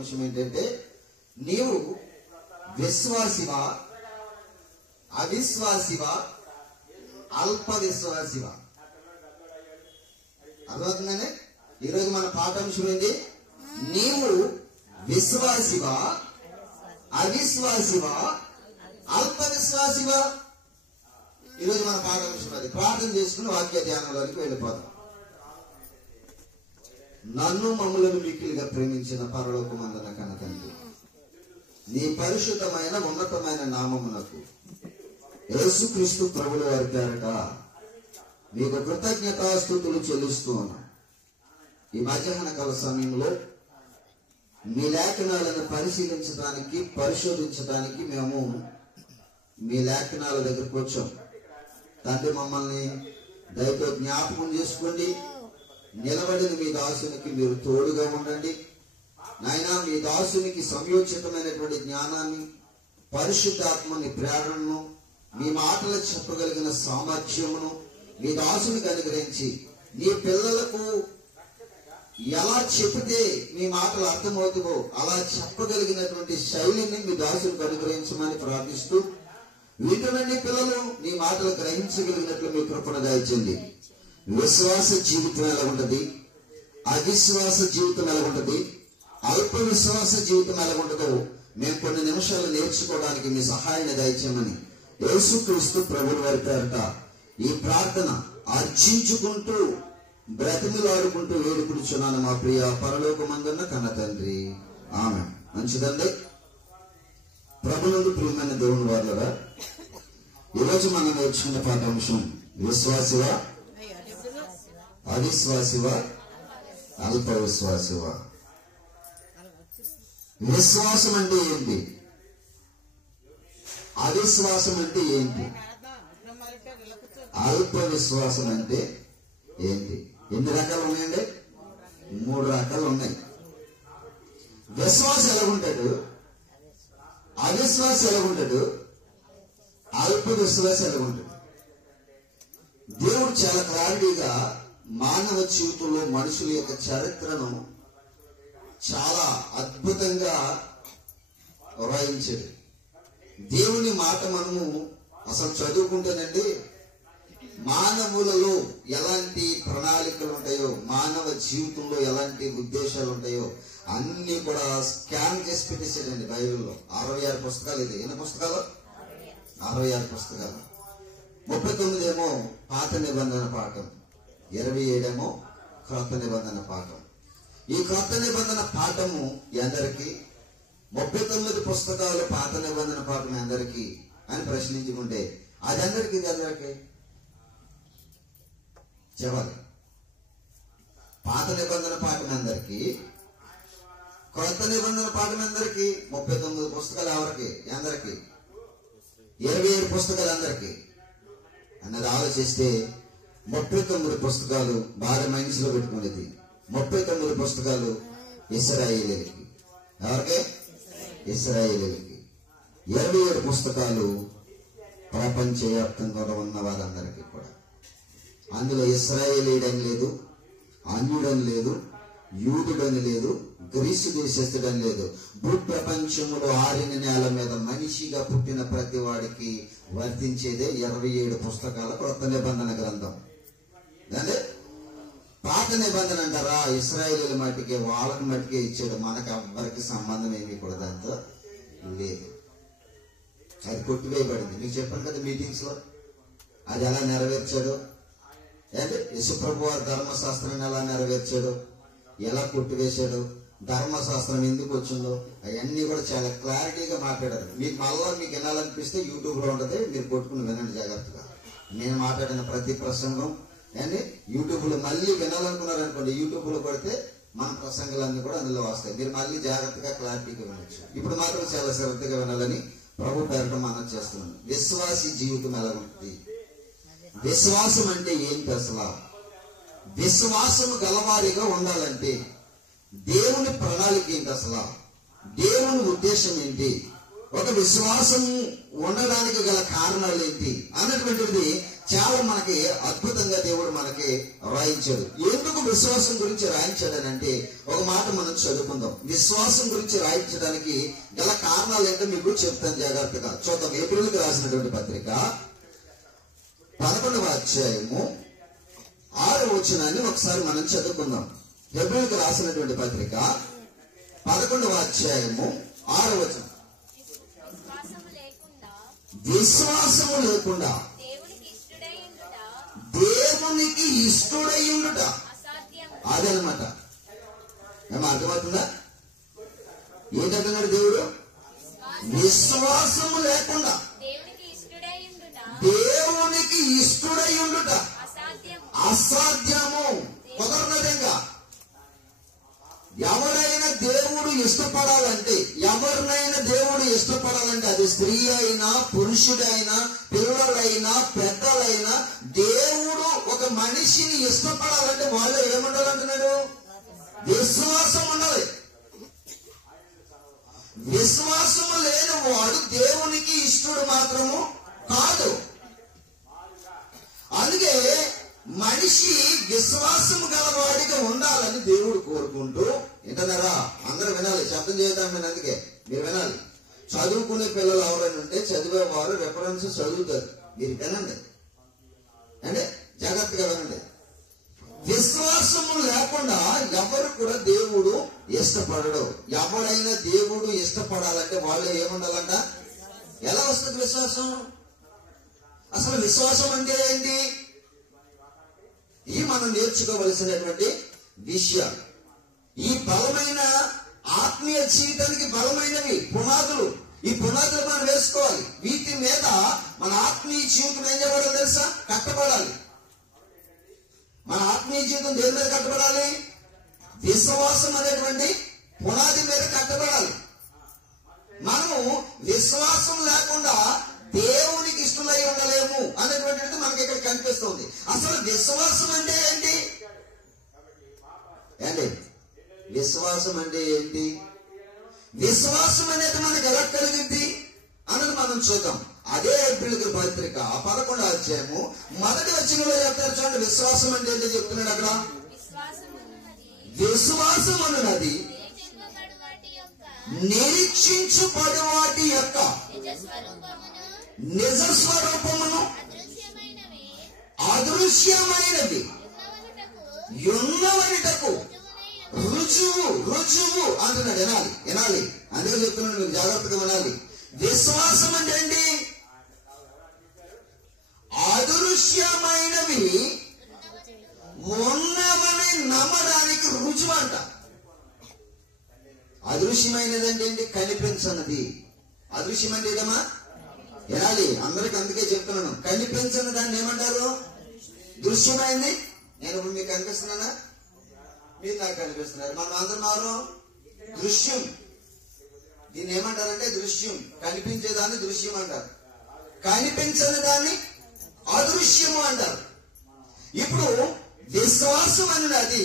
పాఠాంశం ఏంటంటే, నీవు విశ్వాసివా, అవిశ్వాసివా, అల్ప విశ్వాసివా? అర్థమవుతుందండి? ఈరోజు మన పాఠాంశం ఏంటి? నీవు విశ్వాసివా, అవిశ్వాసివా, అల్ప విశ్వాసివా? ఈరోజు మన పాఠాంశం అది. ప్రార్థన చేసుకుని వాక్య ధ్యానంలోకి వెళ్ళిపోతాం. నన్ను మమ్ములను మిక్కిలిగా ప్రేమించిన పరలోకమందున కన్న తండ్రి, నీ పరిశుద్ధమైన ఉన్నతమైన నామమునకు యేసుక్రీస్తు ప్రభుల వారి పేరట మీకు కృతజ్ఞతాస్తుతులు చెల్లిస్తూ ఉన్నాం. ఈ మధ్యాహ్న కాల సమయంలో మీ లేఖనాలను పరిశీలించడానికి, పరిశోధించడానికి మేము మీ లేఖనాల దగ్గరకు వచ్చాం. తండ్రి, మమ్మల్ని దయతో జ్ఞాపకం చేసుకోండి. నిలబడిన మీ దాసునికి మీరు తోడుగా ఉండండి నాయనా. మీ దాసునికి సంయోచితమైనటువంటి జ్ఞానాన్ని, పరిశుద్ధాత్మని ప్రేరణను, మీ మాటలు చెప్పగలిగిన సామర్థ్యమును మీ దాసునికి అనుగ్రహించి, నీ పిల్లలకు ఎలా చెబితే మీ మాటలు అర్థమవుతావో అలా చెప్పగలిగినటువంటి శైలిని మీ దాసునికి అనుగ్రహించమని ప్రార్థిస్తూ, వీటినండి పిల్లలు నీ మాటలు గ్రహించగలిగినట్లు మీ కృపను దయచేయండి. విశ్వాస జీవితం ఎలా ఉంటుంది, అవిశ్వాస జీవితం ఎలా ఉంటుంది, అల్ప విశ్వాస జీవితం ఎలా ఉంటుందో మేము కొన్ని నిమిషాలు నేర్చుకోవడానికి మీ సహాయాన్ని దయచేయమని యేసుక్రీస్తు ప్రభుల వారి పేరట ఈ ప్రార్థన అర్చించుకుంటూ, బ్రతిమిలాడుకుంటూ వేడుకుంటున్నాను మా ప్రియ పరలోకమందున్న కన్న తండ్రి, ఆమేన్. మంచిదండి. ప్రభునందు ప్రియమైన దేవుని వారులారా, ఈరోజు మనం నేర్చుకున్న పాఠాంశం విశ్వాసివా, అవిశ్వాసివా, అల్ప విశ్వాసివా? విశ్వాసం అంటే ఏంటి? అవిశ్వాసం అంటే ఏంటి? అల్ప విశ్వాసం అంటే ఏంటి? ఎన్ని రకాలు ఉన్నాయండి? 3 రకాలు ఉన్నాయి. విశ్వాసం ఎలా ఉంటాడు, అవిశ్వాసం ఎలా ఉంటాడు, అల్ప విశ్వాసం ఎలా ఉంటాడు? దేవుడు చాలా క్లారిటీగా మానవ జీవితంలో మనుషుల యొక్క చరిత్రను చాలా అద్భుతంగా వ్రాయించాడు. దేవుని మాట మనము అసలు చదువుకుంటేనండి, మానవులలో ఎలాంటి ప్రణాళికలు ఉంటాయో, మానవ జీవితంలో ఎలాంటి ఉద్దేశాలు ఉంటాయో అన్ని కూడా స్కాన్ చేసి పెట్టేసాడండి బైబిల్లో. 66 పుస్తకాలు. ఇది ఎన్ని పుస్తకాలు? 66 పుస్తకాలు. 39 ఏమో పాత నిబంధన పాఠం, 27 ఏమో క్రొత్త నిబంధన పాఠం. ఈ క్రొత్త నిబంధన పాఠము ఎందరికి? 39 పుస్తకాలు పాత నిబంధన పాఠం ఎందరికి అని ప్రశ్నించుకుంటే అది అందరికి, ఇది అందరికి చెప్పాలి. పాత నిబంధన పాఠం ఎందరికి, క్రొత్త నిబంధన పాఠం ఎందరికి? 39 పుస్తకాలు ఎవరికి? ఎందరికి? 27 పుస్తకాలు అందరికి అన్నది ఆలోచిస్తే 39 పుస్తకాలు బాగా మనసులో పెట్టుకునేది. 39 పుస్తకాలు ఇశ్రాయేలీయులకి. ఎవరికి? ఇశ్రాయేలీయులకి. 27 పుస్తకాలు ప్రపంచవ్యాప్తంగా ఉన్న వారందరికీ కూడా. అందులో ఇశ్రాయేలీయుడని లేదు, అన్యుడని లేదు, యూదుడని లేదు, గ్రీసు దేశస్థుడని లేదు. భూప్రపంచంలో ఆరిన నేల మీద మనిషిగా పుట్టిన ప్రతి వాడికి వర్తించేదే 27 పుస్తకాల క్రొత్త నిబంధన గ్రంథం. అంటే పాత నిబంధన అంటారా, ఇశ్రాయేలీయుల మట్టికే, వాళ్ళకి మట్టికే ఇచ్చాడు. మనకు ఎవ్వరికి సంబంధం ఏమీ కూడా దాంతో లేదు. అది కొట్టివేయబడింది. మీకు చెప్పాను కదా మీటింగ్స్ లో, అది ఎలా నెరవేర్చాడు. అంటే యేసుప్రభు వారు ధర్మశాస్త్రాన్ని ఎలా నెరవేర్చాడు, ఎలా కొట్టివేశాడు, ధర్మశాస్త్రం ఎందుకు వచ్చిందో అవన్నీ కూడా చాలా క్లారిటీగా మాట్లాడారు. మీకు మళ్ళా మీకు వినాలనిపిస్తే యూట్యూబ్ లో ఉంటుంది, మీరు కొట్టుకుని వినండి జాగ్రత్తగా. నేను మాట్లాడిన ప్రతి ప్రసంగం అండి యూట్యూబ్ లో మళ్ళీ వినాలనుకున్నారు అనుకోండి, యూట్యూబ్ లో పడితే మన ప్రసంగాలన్నీ కూడా అందులో వస్తాయి. మీరు మళ్ళీ జాగ్రత్తగా క్లారిటీగా వినొచ్చు. ఇప్పుడు మాత్రం చాలా శ్రద్ధగా వినాలని ప్రభు పేరట మనం చేస్తున్నాను. విశ్వాసి జీవితం ఎలా ఉంటుంది? విశ్వాసం అంటే ఏంటి అసలు? విశ్వాసం గలవారిగా ఉండాలంటే దేవుని ప్రణాళిక ఏంటి అసలు? దేవుని ఉద్దేశం ఏంటి? ఒక విశ్వాసం ఉండడానికి గల కారణాలు ఏంటి అన్నటువంటిది చాలా మనకి అద్భుతంగా దేవుడు మనకి రాయించాడు. ఎందుకు విశ్వాసం గురించి రాయించాడనంటే ఒక మాట మనం చదువుకుందాం. విశ్వాసం గురించి రాయించడానికి గల కారణాలు ఏంటో మీకు చెప్తాను జాగ్రత్తగా. చూద్దాం. హెబ్రీయులకు రాసినటువంటి పత్రిక 11వ అధ్యాయము 6వ వచనాన్ని ఒకసారి మనం చదువుకుందాం. హెబ్రీయులకు రాసినటువంటి పత్రిక 11వ అధ్యాయము 6వ వచనం. విశ్వాసము లేకుండా దేవునికి ఇష్టడై ఉండుట అదనమాట. ఏమో అర్థమవుతుందా? ఏంటంటున్నాడు దేవుడు? విశ్వాసము లేకుండా దేవునికి ఇష్టడై ఉండుట అసాధ్యము, కుదరనదంగా. ఎవరైనా దేవుడు ఇష్టపడాలంటే, ఎవరినైనా దేవుడు ఇష్టపడాలంటే, అది స్త్రీ అయినా పురుషుడైనా పిల్లలైనా పెద్దలైనా, దేవుడు ఒక మనిషిని ఇష్టపడాలంటే వాళ్ళు ఏముండాలంటున్నాడు? విశ్వాసం ఉండాలి. విశ్వాసము లేని వాడు దేవునికి ఇష్టడు మాత్రము కాదు. అందుకే మనిషి విశ్వాసము గలవాడిగా ఉండాలని దేవుడు కోరుకుంటూ, ఏంటన్నారా? అందరూ వినాలి, శబ్దం చేద్దాం. నేను అందుకే మీరు వినాలి. చదువుకునే పిల్లలు ఎవరైనా ఉంటే చదివేవారు రెఫరెన్స్ చదువుతారు. మీరు వినండి అంటే జాగ్రత్తగా వినండి. విశ్వాసము లేకుండా ఎవరు కూడా దేవుడు ఇష్టపడడు. ఎవరైనా దేవుడు ఇష్టపడాలంటే వాళ్ళు ఏముండాలంట? ఎలా వస్తుంది విశ్వాసం? అసలు విశ్వాసం అంటే ఏంటి? ఈ మనం నేర్చుకోవలసినటువంటి విషయాలు. ఈ బలమైన ఆత్మీయ జీవితానికి బలమైనవి పునాదులు. ఈ పునాదులు మనం వేసుకోవాలి. వీటి మీద మన ఆత్మీయ జీవితం ఏం చేయబడాలి తెలుసా? కట్టబడాలి. మన ఆత్మీయ జీవితం దేని మీద కట్టబడాలి? విశ్వాసం అనేటువంటి పునాది మీద కట్టబడాలి. మనము విశ్వాసం లేకుండా దేవునికి ఇష్టమై ఉండలేము అనేటువంటిది మనకి ఇక్కడ కనిపిస్తుంది. అసలు విశ్వాసం అంటే ఏంటి? ఏంటి విశ్వాసం అంటే ఏంటి? విశ్వాసం అనేది మనకు ఎలా కలిగింది అన్నది మనం చూద్దాం. అదే హెబ్రీయులకు పత్రిక 11వ అధ్యాయము 1వ వచనంలో చెప్తారు చూడండి. విశ్వాసం అంటే ఏంటో చెప్తున్నాడు అక్కడ. విశ్వాసం అన్నది నిరీక్షించుబడు వాటి యొక్క నిజ స్వరూపమును అదృశ్యమైనది ఉన్నవనిటకు రుజువు అంటున్నాడు. వినాలి. అందుకే చెప్తున్నాడు, మీకు జాగ్రత్తగా వినాలి. విశ్వాసం అంటే ఏంటి? అదృశ్యమైనవి ఉన్నవని నమ్మడానికి రుజువు అంట. అదృశ్యమైనది అంటే ఏంటి? కనిపించనిది. అదృశ్యం అంటే ఏదమ్మా? వినాలి. అందరికి అందుకే చెప్తున్నాను. కనిపించని దాన్ని ఏమంటారు? దృశ్యమైంది. నేను ఇప్పుడు మీకు కనిపిస్తున్నానా? మీరు నాకు కనిపిస్తున్నారు. మనం అందరం మారు దృశ్యం. దీన్ని ఏమంటారంటే దృశ్యం. కనిపించేదాన్ని దృశ్యం అంటారు, కనిపించని దాన్ని అదృశ్యము అంటారు. ఇప్పుడు విశ్వాసం అన్నది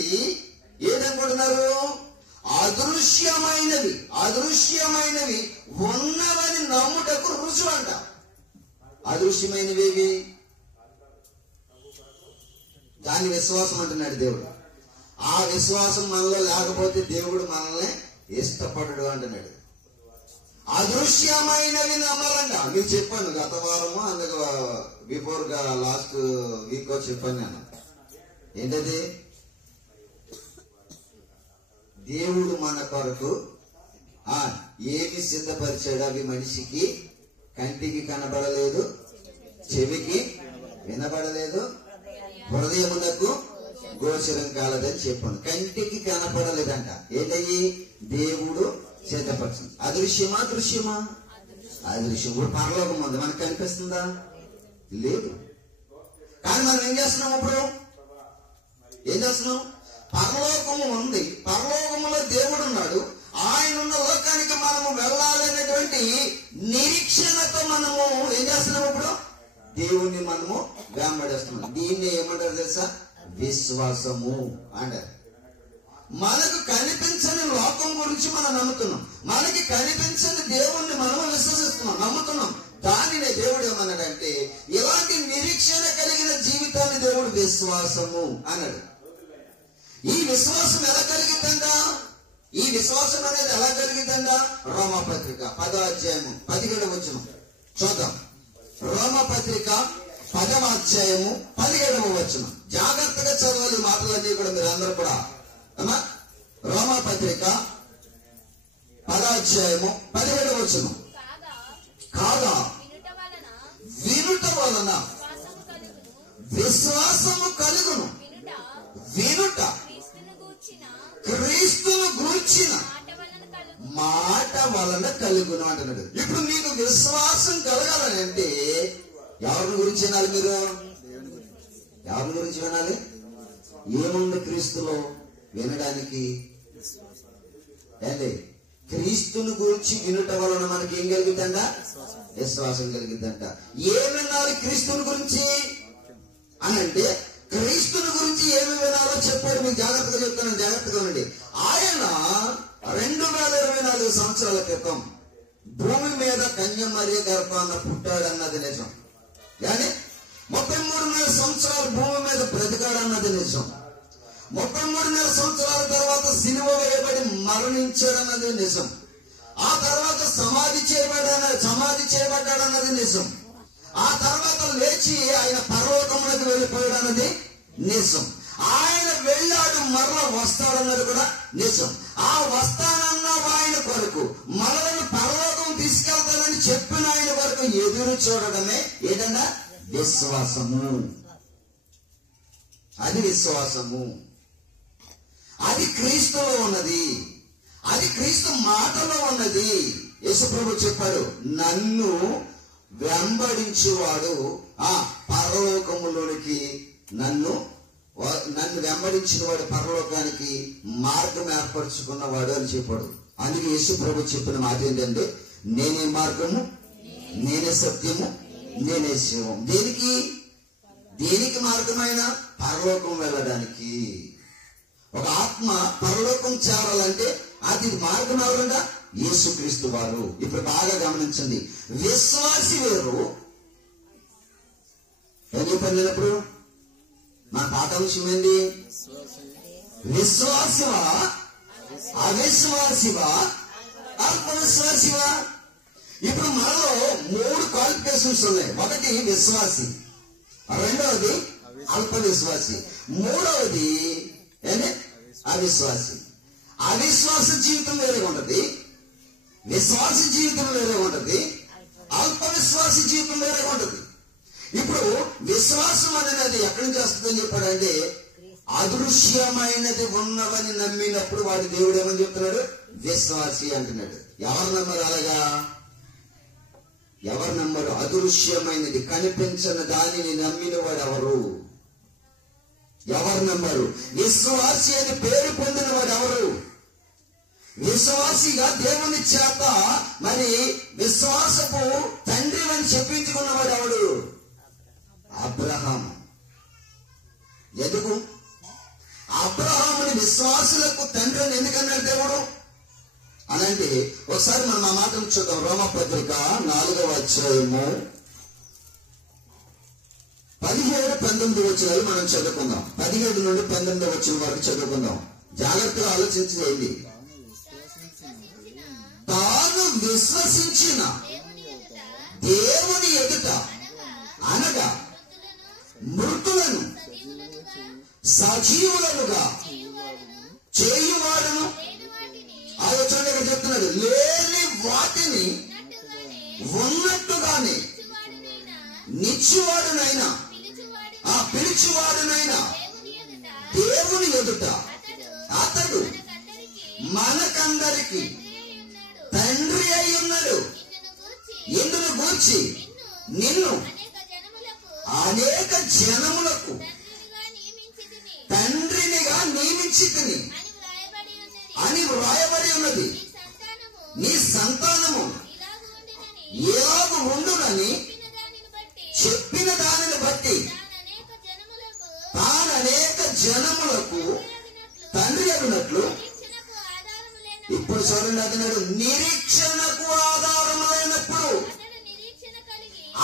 ఏదనుకుంటున్నారు? అదృశ్యమైనవి ఉన్నవని నమ్ముటకు రుజువు అంట. అదృశ్యమైనవి దాని విశ్వాసం అంటున్నాడు దేవుడు. ఆ విశ్వాసం మనలో లేకపోతే దేవుడు మనల్ని ఇష్టపడడు అంటున్నాడు. అదృశ్యమైనవి నమ్మాలంట. మీకు చెప్పాను గత వారము, అందుకు బిఫోర్ గా లాస్ట్ వీక్ చెప్పాను నేను. ఏంటది? దేవుడు మన కొరకు ఏమి సిద్ధపరిచాడు అవి మనిషికి కంటికి కనబడలేదు, చెవికి వినబడలేదు, హృదయమునకు గోచరం కాలేదని చెప్పాను. కంటికి కనపడలేదంట. ఏంటయ్యి? దేవుడు సిద్ధపరచండి. అదృశ్యమా దృశ్యమా? అదృశ్యం. ఇప్పుడు పరలోకం ఉంది, మనకు కనిపిస్తుందా? లేదు. కానీ మనం ఏం చేస్తున్నాం? ఇప్పుడు ఏం చేస్తున్నాం? పరలోకము ఉంది, పరలోకములో దేవుడు ఉన్నాడు. ఆయన ఉన్న లోకానికి మనము వెళ్ళాలనేటువంటి నిరీక్షణతో మనము ఏం చేస్తున్నాం? ఇప్పుడు దేవుణ్ణి మనము వెంబడిస్తున్నాం. దీన్ని ఏమంటారు తెలుసా? విశ్వాసము అంటారు. మనకు కనిపించని లోకం గురించి మనం నమ్ముతున్నాం. మనకి కనిపించని దేవుణ్ణి మనము విశ్వసిస్తున్నాం, నమ్ముతున్నాం. దానినే దేవుడు ఏమన్నాడంటే, ఇలాంటి నిరీక్షణ కలిగిన దేవుడు విశ్వాసము అన్నాడు. ఈ విశ్వాసం ఎలా కలిగిందంట? ఈ విశ్వాసం అనేది ఎలా కలిగిందంట? రోమాపత్రిక 10వ అధ్యాయము 17వ వచనం చూద్దాం. రోమాపత్రిక 10వ అధ్యాయము 17వ వచనం. జాగ్రత్తగా చదవాలి మాటలన్నీ కూడా మీరు అందరూ కూడా. అమ్మా, రోమాపత్రిక 10వ అధ్యాయము 17వ వచనం. కాగా వినుట వలన విశ్వాసము కలుగును, వినుట క్రీస్తును గూర్చిన మాట వలన కలుగును అంటున్నాడు. ఇప్పుడు మీకు విశ్వాసం కలగాలని అంటే ఎవరి గురించి వినాలి? మీరు ఎవరి గురించి వినాలి? ఏముంది క్రీస్తులో వినడానికి? ఏంటి? క్రీస్తుని గురించి వినుట వలన మనకి ఏం కలిగిద్దంట? విశ్వాసం కలిగిద్దంట. ఏం వినాలి క్రీస్తుని గురించి అని అంటే, క్రీస్తుని గురించి ఏమి వినాలో చెప్పాడు. మీకు జాగ్రత్తగా చెప్తాను, జాగ్రత్తగా ఉండండి. ఆయన 2024 సంవత్సరాల క్రితం భూమి మీద కన్యమర్య గర్భాన పుట్టాడన్నది నిజం. కానీ 33.5 సంవత్సరాలు భూమి మీద బ్రతికాడన్నది నిజం. 33.5 సంవత్సరాల తర్వాత సిలువ వేయబడి మరణించాడన్నది నిజం. ఆ తర్వాత సమాధి చేయబడ్డాడన్నది నిజం. ఆ తర్వాత లేచి ఆయన పరలోకములకు వెళ్ళిపోయాడన్నది నిజం. ఆయన వెళ్ళాడు, మరలా వస్తాడన్నది కూడా నిజం. ఆ వస్తానన్న ఆయన కొరకు, మనలను పరలోకం తీసుకెళ్తానని చెప్పిన ఆయన వరకు ఎదురు చూడడమే ఏదన్నా విశ్వాసము. అది విశ్వాసము. అది క్రీస్తులో ఉన్నది, అది క్రీస్తు మాటలో ఉన్నది. యేసుప్రభు చెప్పాడు, నన్ను వెంబడించువాడు పరలోకములోనికి నన్ను వెంబడించిన వాడు పరలోకానికి మార్గం ఏర్పరచుకున్నవాడు అని చెప్పాడు. అందుకే యేసుప్రభు చెప్పిన మాట ఏంటంటే, నేనే మార్గము, నేనే సత్యము, నేనే శివం. దేనికి మార్గమైన? పరలోకం వెళ్ళడానికి. ఒక ఆత్మ పరలోకం చేరాలంటే అది మార్గం ఎవరంట? యేసుక్రీస్తు వారు. ఇప్పుడు బాగా గమనించండి. విశ్వాసి వేరు. ఏం చెప్పినప్పుడు మా పాఠాంశం ఏంటి? విశ్వాసివా, అవిశ్వాసివా, అల్ప విశ్వాసివా? ఇప్పుడు మనలో 3 క్వాలిఫికేషన్స్ ఉన్నాయి. ఒకటి విశ్వాసి, రెండవది అల్ప విశ్వాసి, మూడవది అవిశ్వాసి. అవిశ్వాస జీవితం వేరే ఉంటది, విశ్వాస జీవితం వేరే ఉంటది, అల్ప విశ్వాస జీవితం వేరే ఉంటది. ఇప్పుడు విశ్వాసం అనేది ఎక్కడి నుంచి వస్తుందని చెప్పాడంటే, అదృశ్యమైనది ఉన్నవని నమ్మినప్పుడు వాడి దేవుడు ఏమని చెప్తున్నాడు? విశ్వాసి అంటున్నాడు. ఎవరు నమ్మరు? అలాగా ఎవరు నమ్మరు? అదృశ్యమైనది, కనిపించని దానిని నమ్మిన వాడు ఎవరు నమ్మరు? విశ్వాసి అని పేరు పొందిన వాడు ఎవరు? విశ్వాసిగా దేవుని చేత మరి విశ్వాసపు తండ్రి అని చెప్పించుకున్నవాడు ఎవడు? అబ్రహాం. ఎందుకు అబ్రహాముని విశ్వాసులకు తండ్రి అని ఎందుకన్నాడు దేవుడు అనంటే, ఒకసారి మనం ఆ మాటను చూద్దాం. రోమపత్రిక 4వ అధ్యాయము 17-19 వచనాలు మనం చదువుకుందాం. 17 నుండి 19 వచనం వరకు చదువుకుందాం. జాగ్రత్తగా ఆలోచించేయండి. తాను విశ్వసించిన దేవుని ఎదుట అనగా మృతులను సజీవులుగా చేయువాడును. ఆలోచన చెప్తున్నాడు, లేని వాటిని ఉన్నట్టుగానే నిచ్చువాడునైనా పిలిచివాడునైనా దేవుని ఎదుట అతడు మనకందరికి తండ్రి అయి ఉన్నాడు. ఇందును గూర్చి నిన్ను అనేక జనములకు తండ్రినిగా నియమించితిని అని వ్రాయబడి ఉన్నది. నీ సంతానము ఎలాగ ఉండునని చెప్పిన దానిని బట్టి తాను అనేక జనములకు తండ్రి అగినట్లు. ఇప్పుడు చూడండి, అతడు నిరీక్షణకు ఆధారములైనప్పుడు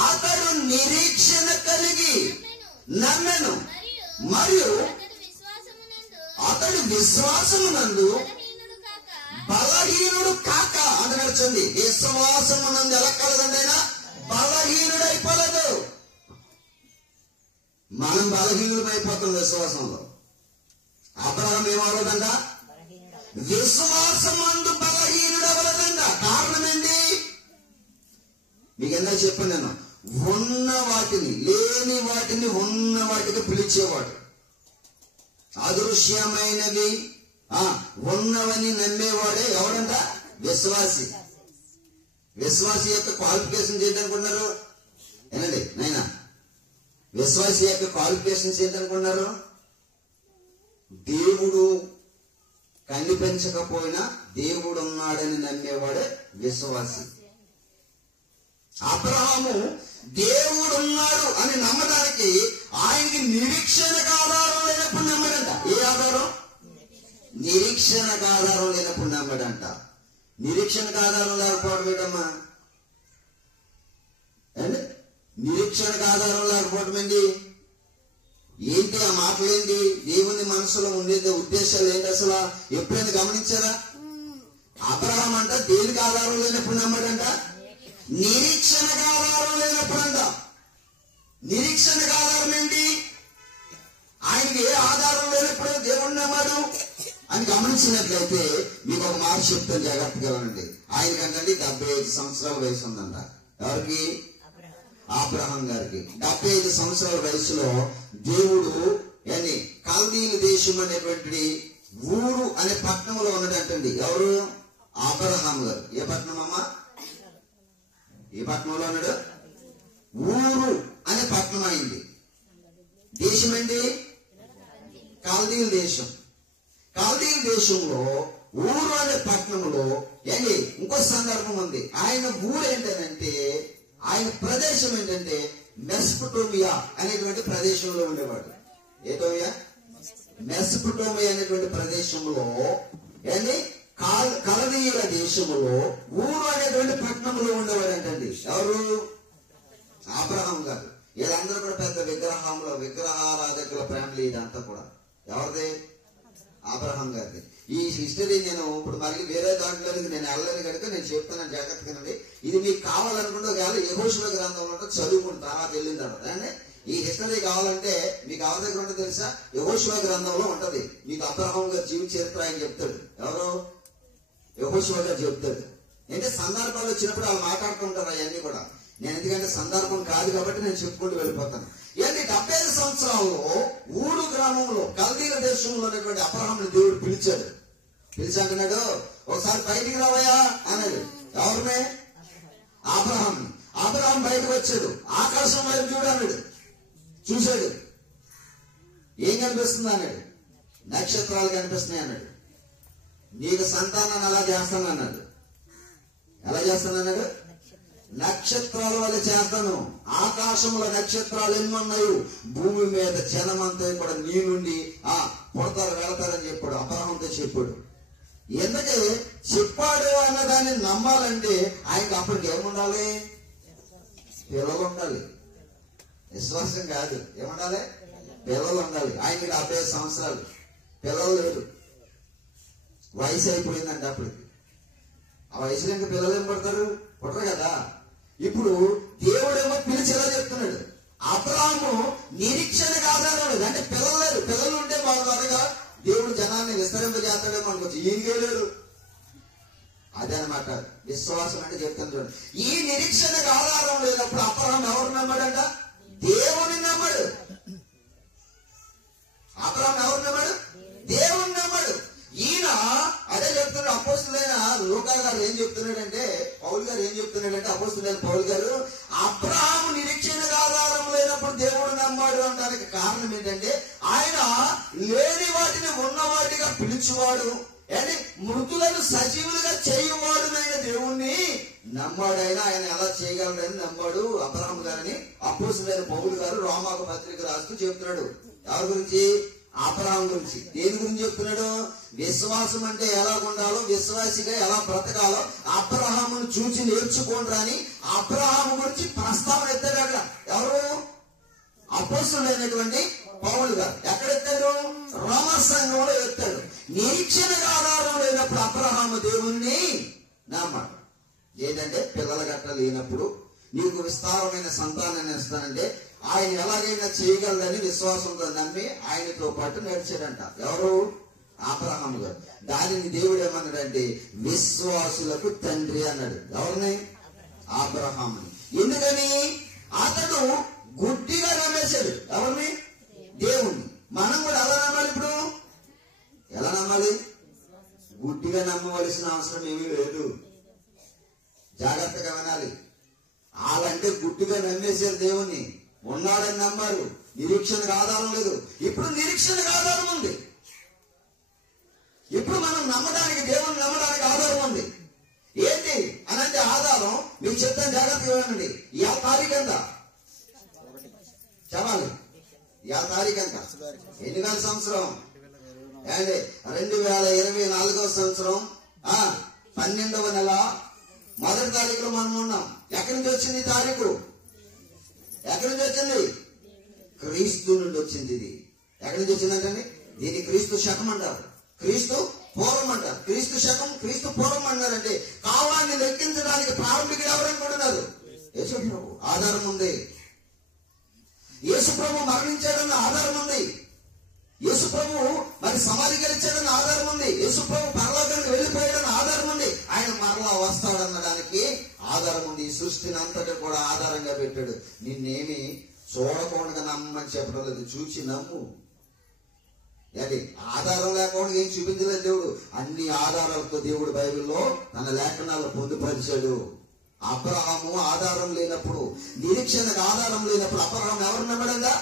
అతడు నిరీక్షణ కలిగి నమ్మెను, మరియు అతడు విశ్వాసమునందు బలహీనుడు కాక అని నడుచుంది. విశ్వాసమునందు ఎలా కలదండి, ఆయన బలహీనుడు అయిపోలేదు. మనం బలహీనుడు అయిపోతాం విశ్వాసంలో. అబ్రహాము ఏమవలేదంట, విశ్వాసమందు బలహీనుడు అవ్వలేదంట. కారణం ఏంటి? మీకు ఎంత చెప్పాను నేను, ఉన్న వాటిని లేని వాటిని ఉన్న వాటికి పిలిచేవాడు. అదృశ్యమైనవి ఉన్నవని నమ్మేవాడే ఎవడంట, విశ్వాసి. విశ్వాసి యొక్క క్వాలిఫికేషన్స్ ఏంటనుకున్నారు? ఏనండి నైనా, విశ్వాసి యొక్క క్వాలిఫికేషన్స్ ఏంటనుకున్నారు? దేవుడు కనిపించకపోయినా దేవుడు ఉన్నాడని నమ్మేవాడే విశ్వాసి. అబ్రహాము దేవుడు ఉన్నాడు అని నమ్మడానికి ఆయనకి నిరీక్షణకు ఆధారం లేనప్పుడు నమ్మడంట. ఏ ఆధారం? నిరీక్షణకు ఆధారం లేనప్పుడు నమ్మడంట. నిరీక్షణకు ఆధారం లేకపోవడం ఏంటమ్మా? అండి, నిరీక్షణకు ఆధారం లేకపోవడం ఏంటి? ఏంటి ఆ మాటలేంటి? దేవుని మనసులో ఉండేది ఉద్దేశాలు ఏంటి అసలు ఎప్పుడైనా గమనించారా? అబ్రహాం అంట దేనికి ఆధారం లేనప్పుడు నమ్మడంట, నిరీక్షణకు ఆధారం లేనప్పుడు అంట. నిరీక్షణకు ఆధారం ఏంటి? ఆయనకి ఏ ఆధారం లేనప్పుడు దేవుణ్ణి నమ్మాడు అని గమనించినట్లయితే మీకు ఒక మాట చెప్తాను, జాగ్రత్తగా వినండి. ఆయనకంటే 75 సంవత్సరాల వయసు ఉందంట. ఎవరికి? అబ్రహాం గారికి 75 సంవత్సరాల వయసులో దేవుడు కల్దీల దేశం అనేటువంటి ఊరు అనే పట్టణంలో ఉన్నాడంటండి. ఎవరు? అబ్రహాం గారు. ఏ పట్టణం అమ్మా? ఏ పట్టణంలో ఉన్నాడు? ఊరు అనే పట్టణం అయింది. దేశం ఏంటి? కల్దీల దేశం. కల్దీల దేశంలో ఊరు అనే పట్టణంలో ఇంకో సందర్భం ఉంది. ఆయన ఊరు ఏంటంటే, ఆయన ప్రదేశం ఏంటంటే మెసొపొటేమియా అనేటువంటి ప్రదేశంలో ఉండేవాడు. ఏటోమియా? మెసొపొటేమియా అనేటువంటి ప్రదేశంలో కల్దీయుల దేశంలో ఊరు అనేటువంటి పట్టణంలో ఉండేవాడు ఏంటండి. ఎవరు? అబ్రహాం గారు. వీళ్ళందరూ కూడా పెద్ద విగ్రహారాధకుల ఫ్యామిలీ. ఇదంతా కూడా ఎవరిది? అబ్రహాం గారిది. ఈ హిస్టరీ నేను ఇప్పుడు మళ్ళీ వేరే దాంట్లోకి నేను వెళ్ళలేను కనుక నేను చెప్తాను, జాగ్రత్తగానండి. ఇది మీకు కావాలనుకుంటే ఒకవేళ యెహోషువ గ్రంథంలో ఉంటే చదువుకుంటా, తర్వాత వెళ్ళిన తర్వాత అండి. ఈ హిస్టరీ కావాలంటే మీకు ఎవరి దగ్గర ఉంటే తెలుసా? యెహోషువ గ్రంథంలో ఉంటది. మీకు అబ్రహాం గారి జీవిత చరిత్ర ఆయన చెప్తాడు. ఎవరు? యెహోషువ గారు చెప్తాడు. అంటే సందర్భాలు వచ్చినప్పుడు వాళ్ళు మాట్లాడుతూ ఉంటారు అవన్నీ కూడా. నేను ఎందుకంటే సందర్భం కాదు కాబట్టి నేను చెప్పుకుంటూ వెళ్ళిపోతాను. 75 సంవత్సరాల్లో ఊరు గ్రామంలో కల్దీల దేశంలో ఉన్నటువంటి అబ్రహాంని దేవుడు పిలిచాడు. పిలిచి అంటున్నాడు, ఒకసారి బయటికి రావయ్యా అన్నాడు. ఎవరినే? అబ్రహాం. అబ్రహాం బయటకు వచ్చాడు. ఆకాశం వైపు చూడన్నాడు. చూశాడు. ఏం కనిపిస్తుంది అన్నాడు. నక్షత్రాలు కనిపిస్తున్నాయి అన్నాడు. నీకు సంతానాన్ని అలా చేస్తానన్నాడు. ఎలా చేస్తానన్నాడు? నక్షత్రాల వల్ల చేస్తాను. ఆకాశంలో నక్షత్రాలు ఎన్ని ఉన్నాయో భూమి మీద జనమంతా కూడా నీ నుండి పుడతారు వెళతారని చెప్పాడు. అబ్రహాంతో చెప్పాడు. ఎందుకే చెప్పాడు అన్నదాన్ని నమ్మాలంటే ఆయనకి అప్పటికి ఏముండాలి? పిల్లలు ఉండాలి. విశ్వాసం కాదు, ఏముండాలి? పిల్లలు ఉండాలి. ఆయనకి 75 సంవత్సరాలు, పిల్లలు లేరు. వయసు అయిపోయిందంటే అప్పటికి. ఆ వయసులో ఇంకా పిల్లలు ఏం పడతారు? పుట్టరు కదా. ఇప్పుడు దేవుడేమో పిలిచి ఎలా చెప్తున్నాడు, అబ్రహాము నిరీక్షణకు ఆధారం లేదు. అంటే పిల్లలు లేరు. పిల్లలు ఉంటే వాళ్ళ ద్వారా దేవుడు జనాన్ని విస్తరింపజేస్తాడేమో అనుకోవచ్చు. ఈయనకే లేరు. అదనమాట విశ్వాసం అంటే చెప్తాను చూడండి. ఈ నిరీక్షణకు ఆధారం లేనప్పుడు అబ్రహాం ఎవరు నమ్మాడంట? దేవుని నమ్మాడు. అబ్రహాం ఎవరు నమ్మాడు? దేవుని నమ్మాడు. ఈయన అదే చెప్తున్నాడు. అపోస్తులైన లూకా గారు ఏం చెప్తున్నాడంటే, పౌలు గారు ఏం చెప్తున్నాడంటే, అపోస్తులైన పౌలు గారు అబ్రహాము నిరీక్షణకు ఆధారం లేనప్పుడు దేవుడు నమ్మాడు అనడానికి కారణం ఏంటంటే, ఆయన లేని వాటిని ఉన్నవాటిగా పిలిచేవాడు, మృతులను సజీవులుగా చేయవాడు అయిన దేవుణ్ణి నమ్మాడు. ఆయన ఎలా చేయగలడని నమ్మాడు అబ్రహాం గారిని అపోస్తులైన పౌలు గారు రోమాకు పత్రిక రాస్తూ చెప్తున్నాడు. ఎవరి గురించి? అబ్రహాం గురించి. దేని గురించి చెప్తున్నాడు? విశ్వాసం అంటే ఎలా ఉండాలో, విశ్వాసిగా ఎలా బ్రతకాలో అబ్రహామును చూసి నేర్చుకోండి అని అబ్రహాము గురించి ప్రస్తావన ఎత్తాడు. అక్కడ ఎవరు? అపోస్తలుడైనటువంటి పౌలు గారు ఎక్కడ ఎత్తాడు? రోమా సంఘంలో ఎత్తాడు. నిరీక్షణకు ఆధారం లేనప్పుడు అబ్రహాము దేవుణ్ణి నమ్మాడు. ఏంటంటే పిల్లల గట్ట లేనప్పుడు నీకు విస్తారమైన సంతానాన్ని ఇస్తానంటే ఆయన ఎలాగైనా చేయగలదని విశ్వాసంతో నమ్మి ఆయనతో పాటు నడిచాడంట. ఎవరు? అబ్రహాము గారు. దానిని దేవుడు ఏమన్నాడంటే విశ్వాసులకు తండ్రి అన్నాడు. ఎవరిని? అబ్రహాముని. ఎందుకని? అతడు గుడ్డిగా నమ్మేశాడు. ఎవరిని? దేవుణ్ణి. మనం కూడా ఎలా నమ్మాలి? ఇప్పుడు ఎలా నమ్మాలి? గుడ్డిగా నమ్మవలసిన అవసరం ఏమీ లేదు. జాగ్రత్తగా వినాలి. వాళ్ళంటే గుడ్డిగా నమ్మేశారు దేవుణ్ణి. ఉన్నాడని నమ్మారు. నిరీక్షణకు ఆధారం లేదు. ఇప్పుడు నిరీక్షణకు ఆధారం ఉంది. ఇప్పుడు మనం నమ్మడానికి, దేవుని నమ్మడానికి ఆధారం ఉంది. ఏంటి అనంటే ఆధారం మీకు చెప్తాను, జాగ్రత్తగా వినండి. ఈ తారీఖు ఎంత చెప్పాలి? ఈ తారీఖు ఎంత? ఎన్ని వేల సంవత్సరం? 2024వ సంవత్సరం 12వ నెల 1వ తారీఖులో మనం ఉన్నాం. ఎక్కడి నుంచి వచ్చింది ఈ తారీఖు? ఎక్కడి నుంచి వచ్చింది? క్రీస్తు నుండి వచ్చింది. ఇది ఎక్కడి నుంచి వచ్చిందంటే దీన్ని క్రీస్తు శకం అంటారు, క్రీస్తు పూర్వం అంటారు. క్రీస్తు శకం, క్రీస్తు పూర్వం అన్నారంటే కాలాన్ని లెక్కించడానికి ప్రారంభికుడు ఎవరనుకుంటున్నారు? యేసు ప్రభు. ఆధారం ఉంది. యేసు ప్రభు మరణించాడన్న ఆధారం ఉంది. యేసు ప్రభు మరి సమాధి గెలిచాడన్న ఆధారం ఉంది. యేసు ప్రభు పరలోకానికి వెళ్ళిపోయాడన్న ఆధారం ఉంది. ఆయన మరలా వస్తాడన్నదానికి ఆధారం ఉంది. ఈ సృష్టిని అంతటా కూడా ఆధారంగా పెట్టాడు. నిన్నేమి చూడకుండా నమ్మని చెప్పడం లేదు, చూచి నమ్ము. ఏంటి ఆధారం లేకుండా ఏం చూపించలేదు దేవుడు. అన్ని ఆధారాలతో దేవుడు బైబిల్లో తన లేఖనాలు పొందుపరిచాడు. అబ్రహాము ఆధారం లేనప్పుడు, నిరీక్షణకు ఆధారం లేనప్పుడు అబ్రహాము ఎవరు నమ్మాడంగా?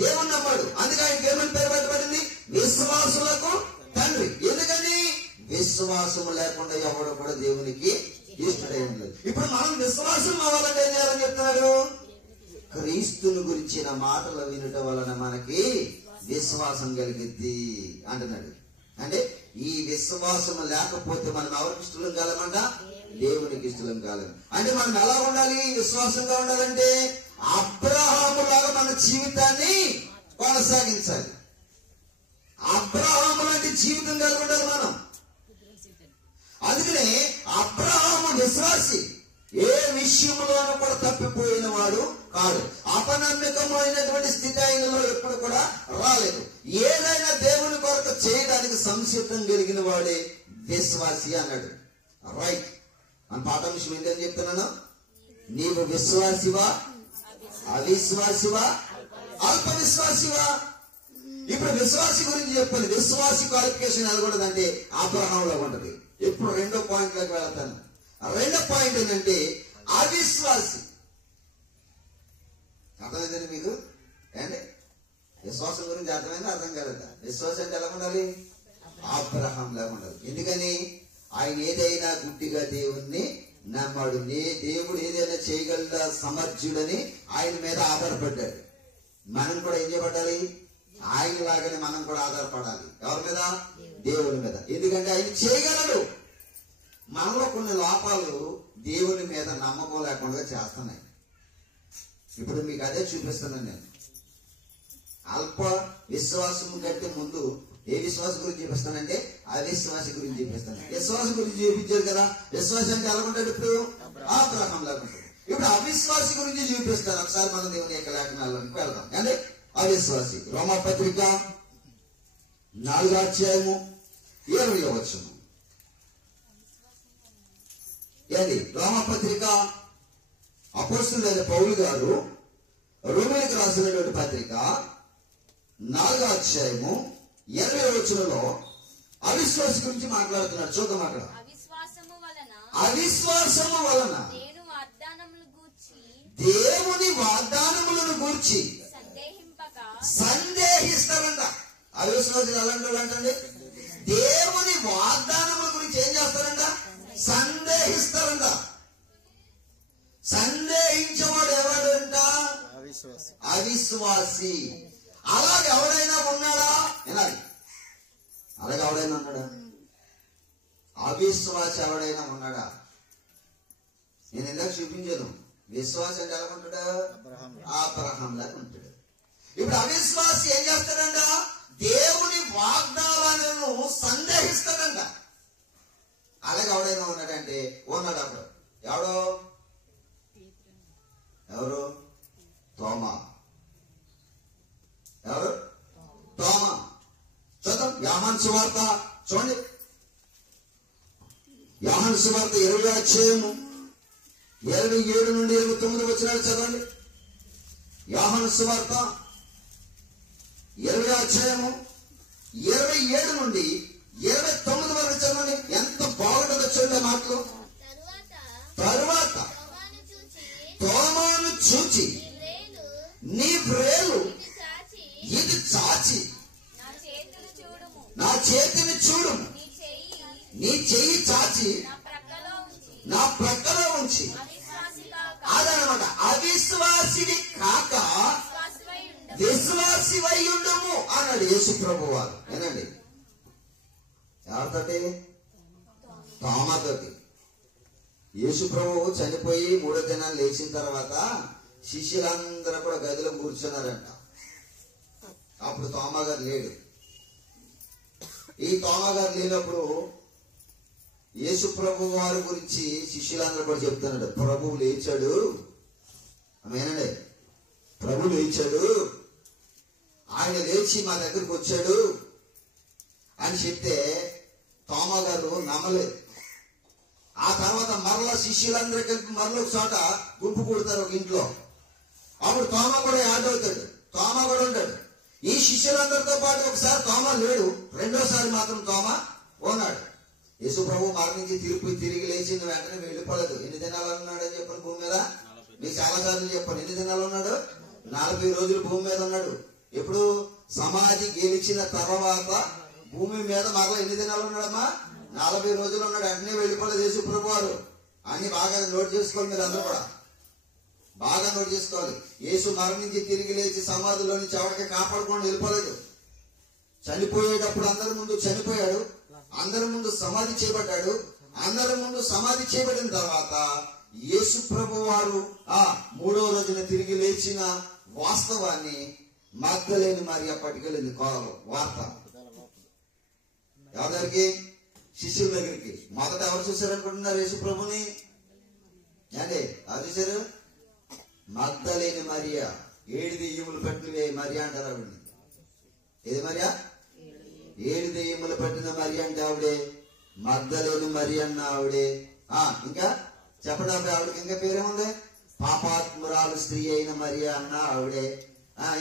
దేవుని నమ్మాడు. అందుకే ఆయనకి ఏమని పేరు పెట్టబడింది? విశ్వాసులకు తండ్రి. ఎందుకని? విశ్వాసము లేకుండా ఎవడు కూడా దేవునికి ఇష్టడై ఉండలేదు. ఇప్పుడు మనం విశ్వాసం అవ్వాలంటే ఏం చేయాలని చెప్తున్నాడు? క్రీస్తుని గురించిన మాటలు వినటం వలన మనకి విశ్వాసం కలిగిద్ది అంటున్నాడు. అంటే ఈ విశ్వాసం లేకపోతే మనం ఎవరికి ఇష్టం కాలేమంట? దేవునికి ఇష్టం కాలేదు. అంటే మనం ఎలా ఉండాలి? విశ్వాసంగా ఉండాలంటే అబ్రహాము లాగా మన జీవితాన్ని కొనసాగించాలి. అబ్రహాము లాంటి జీవితం కలిగి ఉండాలి మనం. అందుకనే అబ్రహాము విశ్వాసి, ఏ విషయంలోనూ కూడా తప్పిపోయిన వాడు కాదు. అపనమ్మకమైనటువంటి స్థితి ఆయనలో ఎప్పుడు కూడా రాలేదు. ఏదైనా దేవుని కొరకు చేయడానికి సంసిద్ధం కలిగిన వాడే విశ్వాసి అన్నాడు. రైట్. మన పాఠాంశం ఏంటని చెప్తున్నాను? నీవు విశ్వాసివా, అవిశ్వాసివా, అల్ప విశ్వాసివా? ఇప్పుడు విశ్వాసి గురించి చెప్పాలి. విశ్వాసి క్వాలిఫికేషన్ ఎలా ఉంటుందంటే అబ్రహాంలో ఉంటది. ఇప్పుడు రెండో పాయింట్ లోకి వెళ్తాను. రెండో పాయింట్ ఏంటంటే అవిశ్వాసి. అర్థమైందండి మీకు? ఏంటి విశ్వాసం గురించి అర్థమైందా? అర్థం కాలేదా? విశ్వాసం అంటే ఎలా ఉండాలి? అబ్రహాం లాగా ఉండాలి. ఎందుకని? ఆయన ఏదైనా గుడ్డిగా దేవుణ్ణి నమ్మాడు. దేవుడు ఏదైనా చేయగల సమర్థుడని ఆయన మీద ఆధారపడ్డాడు. మనం కూడా ఏం చేయబడాలి? ఆయన లాగానే మనం కూడా ఆధారపడాలి. ఎవరి మీద? దేవుని మీద. ఎందుకంటే ఆయన చేయగలడు. మనలో కొన్ని లోపాలు దేవుని మీద నమ్మకం లేకుండా చేస్తున్నాయి. ఇప్పుడు మీకు అదే చూపిస్తున్నాను నేను. అల్ప విశ్వాసం కంటే ముందు ఏ విశ్వాసం గురించి చూపిస్తానంటే అవిశ్వాసి గురించి చూపిస్తాను. విశ్వాసం గురించి చూపించారు కదా. విశ్వాసం అంటే ఎలా ఉంటాడు? ఇప్పుడు అబ్రహాం లాగా ఉంటాడు. ఇప్పుడు అవిశ్వాసి గురించి చూపిస్తాను. ఒకసారి మనం దేవుని యొక్క లేఖనాల్లోకి వెళ్దాం. అంటే అవిశ్వాసి రోమపత్రిక 4వ అధ్యాయము 20వ వచనం. ఏంటి? రోమపత్రిక అపోస్తలుడైన పౌలు గారు రోమీయులకు రాసినటువంటి పత్రిక 4వ అధ్యాయము 20వ వచనంలో అవిశ్వాసి గురించి మాట్లాడుతున్నాడు. చూద్దాం అక్కడ. అవిశ్వాసము వలన దేవుని వాగ్దానములను గూర్చి సందేహిస్తారంట. అవిశ్వాసులు అలాంటి వాళ్ళు అంటండి. దేవుని వాగ్దానముల గురించి ఏం చేస్తారంట? సందేహిస్తారంట. సందేహించేవాడు ఎవడంట? అవిశ్వాసి. అలాగే ఎవడైనా ఉన్నాడా? వినాలి. అలాగే ఎవడైనా ఉన్నాడా? అవిశ్వాసి ఎవడైనా ఉన్నాడా? నేను ఇందాక చూపించాను. విశ్వాసం అంటే ఎలా ఉంటాడు? అబ్రహాం లాగా ఉంటాడు. ఇప్పుడు అవిశ్వాసి ఏం చేస్తాడంట? దేవుని వాగ్దానాలను సందేహిస్తాడంట. అలాగే ఎవడైనా ఉన్నాడంటే ఉన్నాడు అప్పుడు. ఎవరు? తోమా. ఎవరు? తోమా. చూద్దాం యోహాను సువార్త చూడండి. యోహాను సువార్త 20వ అధ్యాయము 27 నుండి 29 వచనాలు చదవండి. యోహాను సువార్త 20వ అధ్యాయము 27 నుండి 29 వరకు చదవండి. ఎంత బాగుంటుందో చూడండి మాటలు. తరువాత తోమాను చూచి, నీ వ్రేలు ఇది చాచి నా చేతిని చూడుము, నీ చెయ్యి చాచి నా ప్రక్కలో ఉంచి. అదనమాట అవిశ్వాసిని కాక విశ్వాసి వై ఉండము అన్నాడు యేసు ప్రభు వారు. ఏనండి, ఎవరితోటి? తోమాతోటి. యేసు ప్రభువు చనిపోయి 3వ దినాలు లేచిన తర్వాత శిష్యులందరూ కూడా గదిలో కూర్చున్నారంట. అప్పుడు తోమా గారు లేడు. ఈ తోమా గారు లేనప్పుడు యేసు ప్రభు వారి గురించి శిష్యులందరూ కూడా చెప్తున్నాడు, ప్రభువు లేచాడు. ఆమేనండి, ప్రభు లేచాడు, ఆయన లేచి మా దగ్గరకు వచ్చాడు అని చెప్తే తోమా గారు నమ్మలేదు. ఆ తర్వాత మరలా శిష్యులందరూ కలిపి మరలా ఒక చోట గుంపు కూడతారు ఒక ఇంట్లో. అప్పుడు తోమా కూడా యాడ్ అవుతాడు, తోమా కూడా ఉంటాడు. ఈ శిష్యులందరితో పాటు ఒకసారి తోమా లేడు, రెండోసారి మాత్రం తోమా ఉన్నాడు. యేసు ప్రభు మరణించి తిరిగి లేచిన వెంటనే వెళ్ళిపోలేదు. ఎన్ని దినాలు ఉన్నాడని చెప్పాను భూమి మీద? మీకు చాలా సార్లు చెప్పాను. ఎన్ని దినాలు ఉన్నాడు? 40 రోజులు భూమి మీద ఉన్నాడు. ఎప్పుడు? సమాధి గెలిచిన తర్వాత భూమి మీద మరలా ఎన్ని దినాలు ఉన్నాడమ్మా? 40 రోజులు ఉన్నాడు. అన్నీ వెళ్ళిపోలేదు యేసు ప్రభు వారు. అన్ని బాగా నోట్ చేసుకోవాలి, మీరు అందరూ కూడా బాగా నోట్ చేసుకోవాలి. యేసు మరణించి తిరిగి లేచి సమాధిలో నుంచి ఎవరికి కాపాడుకోండి వెళ్ళిపోలేదు. చనిపోయేటప్పుడు అందరి ముందు చనిపోయాడు, అందరి ముందు సమాధి చేయబడ్డాడు. అందరి ముందు సమాధి చేయబడిన తర్వాత యేసు ప్రభు వారు 3వ రోజున తిరిగి లేచిన వాస్తవాన్ని మగ్దలేని మరియ పట్టుకెళ్ళింది వార్త. ఎవరి దగ్గరికి? శిష్యుల దగ్గరికి. మొదట ఎవరు చూశారనుకుంటున్నారు యేసు ప్రభుని? అంటే ఎవరు చూశారు? మగ్దలేని మరియ. 7 దెయ్యములు పట్టిన మరియ అంటారు ఆవిడని. ఏది మరియా? 7 దెయ్యములు పట్టిన మరియ అంటే ఆవిడే. మగ్దలేని మరియ అన్న ఆవిడే. ఇంకా చెప్పండి, ఆవిడకి ఇంకా పేరేముంది? పాపాత్మురాలు స్త్రీ అయిన మరియ అన్న ఆవిడే.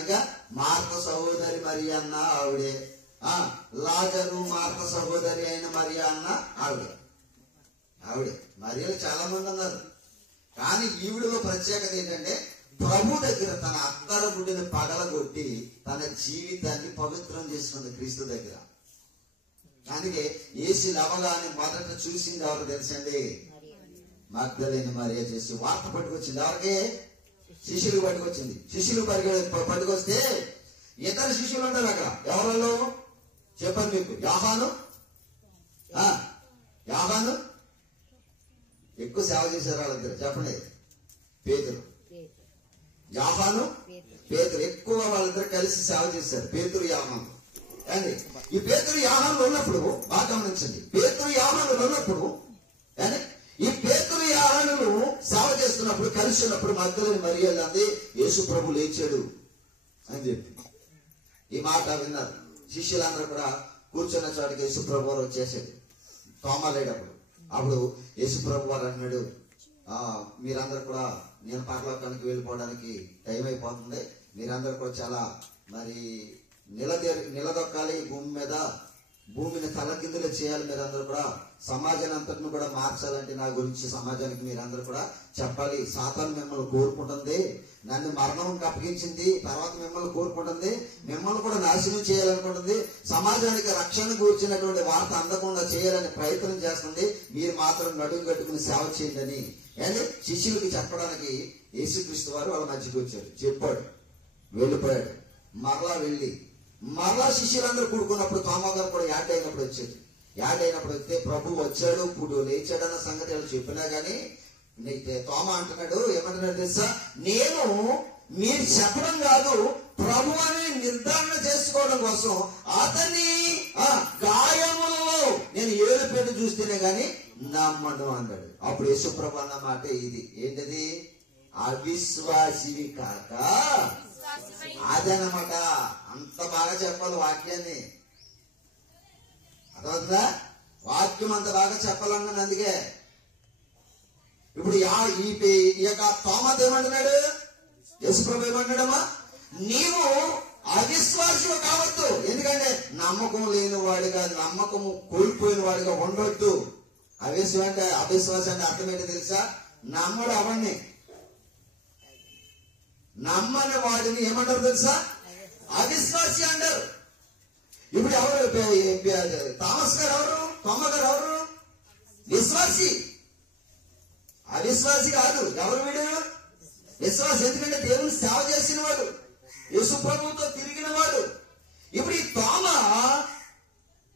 ఇంకా మార్త సహోదరి మరియ అన్న ఆవిడే. లాజరు మార్త సహోదరి అయిన మరియ అన్న ఆవిడే. మరియలు చాలా మంది ఉన్నారు. కానీ ఈవిడలో ప్రత్యేకత ఏంటంటే ప్రభు దగ్గర తన అత్తర గుడిని పగలగొట్టి తన జీవితాన్ని పవిత్రం చేసుకుంది క్రీస్తు దగ్గర. అందుకే యేసు లవగానే మొదట చూసింది ఎవరు తెలుసండి? మగ్దలేని మరియ చేసి వార్త పట్టుకొచ్చింది. ఎవరికి? శిష్యులు పట్టుకొచ్చింది. శిష్యులు పట్టుకొస్తే ఇతర శిష్యులు ఉంటారు అక్కడ. ఎవరో చెప్పండి మీకు. యోహాను ఎక్కువ సేవ చేశారు వాళ్ళిద్దరు. చెప్పండి. పేతురు. యోహాను, పేతురు ఎక్కువ వాళ్ళిద్దరు కలిసి సేవ చేశారు. పేతురు, యోహాను. అండి ఈ పేతురు యోహాను ఉన్నప్పుడు బాగా గమనించండి. పేతురు యోహాను ఉన్నప్పుడు ఈ పేతురు యోహానులు సేవ చేస్తున్నప్పుడు కలిసి ఉన్నప్పుడు మగ్దలేని మరియ అంది, యేసు ప్రభు లేచాడు అని చెప్పి ఈ మాట విన్నారు. శిష్యులందరూ కూడా కూర్చున్న చోటికి యేసు ప్రభు వారు వచ్చేసాడు. తోమా లేడప్పుడు. అప్పుడు యేసు ప్రభు వారు అన్నాడు, మీరందరూ కూడా నేను పరలోకానికి వెళ్ళిపోవడానికి టైం అయిపోతుంది. మీరందరూ కూడా చాలా మరి నిలదొక్కాలి భూమి మీద. భూమిని తలకిందులు చేయాలి. మీరందరూ కూడా సమాజాన్ని అంతటిని కూడా మార్చాలంటే నా గురించి సమాజానికి మీరందరూ కూడా చెప్పాలి. సాతాను మిమ్మల్ని కోరుకుంటుంది, నన్ను మరణంకి అప్పగించింది, తర్వాత మిమ్మల్ని కోరుకుంటుంది, మిమ్మల్ని కూడా నాశనం చేయాలనుకుంటుంది, సమాజానికి రక్షణ కూర్చున్నటువంటి వార్త అందకుండా చేయాలని ప్రయత్నం చేస్తుంది. మీరు మాత్రం నడుము కట్టుకుని సేవ చేయండి అని శిష్యులకి చెప్పడానికి యేసుక్రీస్తు వారు వాళ్ళ మధ్యకి వచ్చారు. చెప్పాడు, వెళ్ళిపోయాడు. మరలా శిష్యులందరూ కూడుకున్నప్పుడు తోమా గారు కూడా యాడ్ అయినప్పుడు వచ్చాడు. యాడ్ అయినప్పుడు వస్తే ప్రభు వచ్చాడు, ఇప్పుడు లేచాడన్న సంగతి వాళ్ళు చెప్పినా గానీ తోమా అంటున్నాడు, ఏమంటున్నాడు తెలుసా? నేను మీరు చెప్పడం కాదు, ప్రభు అని నిర్ధారణ చేసుకోవడం కోసం అతని గాయములలో నేను ఏడు పెట్టి చూస్తేనే గాని నమ్మను అన్నాడు. అప్పుడు యేసుప్రభు అన్న మాట ఇది ఏంటది? అవిశ్వాసివి కాక అదనమాట. అంత బాగా చెప్పాలి వాక్యాన్ని, అర్థమవుతుందా? వాక్యం అంత బాగా చెప్పాలన్నాను. అందుకే ఇప్పుడు ఈ యొక్క తోమాతో ఏమంటున్నాడు? యేసుప్రభు ఏమంటున్నాడమ్మా? నీవు అవిశ్వాసిగా కావద్దు. ఎందుకంటే నమ్మకం లేని వాడిగా, నమ్మకము కోల్పోయిన వాడిగా ఉండొద్దు. అవిశ్వాసం అంటే అర్థం ఏంటో తెలుసా? నమ్మడు అవన్నీ. నమ్మని వాడిని ఏమంటారు తెలుసా? అవిశ్వాసి అంటారు. ఇప్పుడు ఎవరు? థామస్ గారు ఎవరు? తోమ గారు ఎవరు? విశ్వాసి. అవిశ్వాసి కాదు. ఎవరు వీడు? విశ్వాసి. ఎందుకంటే దేవుని సేవ చేసిన వాడు, యేసు ప్రభువుతో తిరిగిన వాడు. ఇప్పుడు ఈ తోమ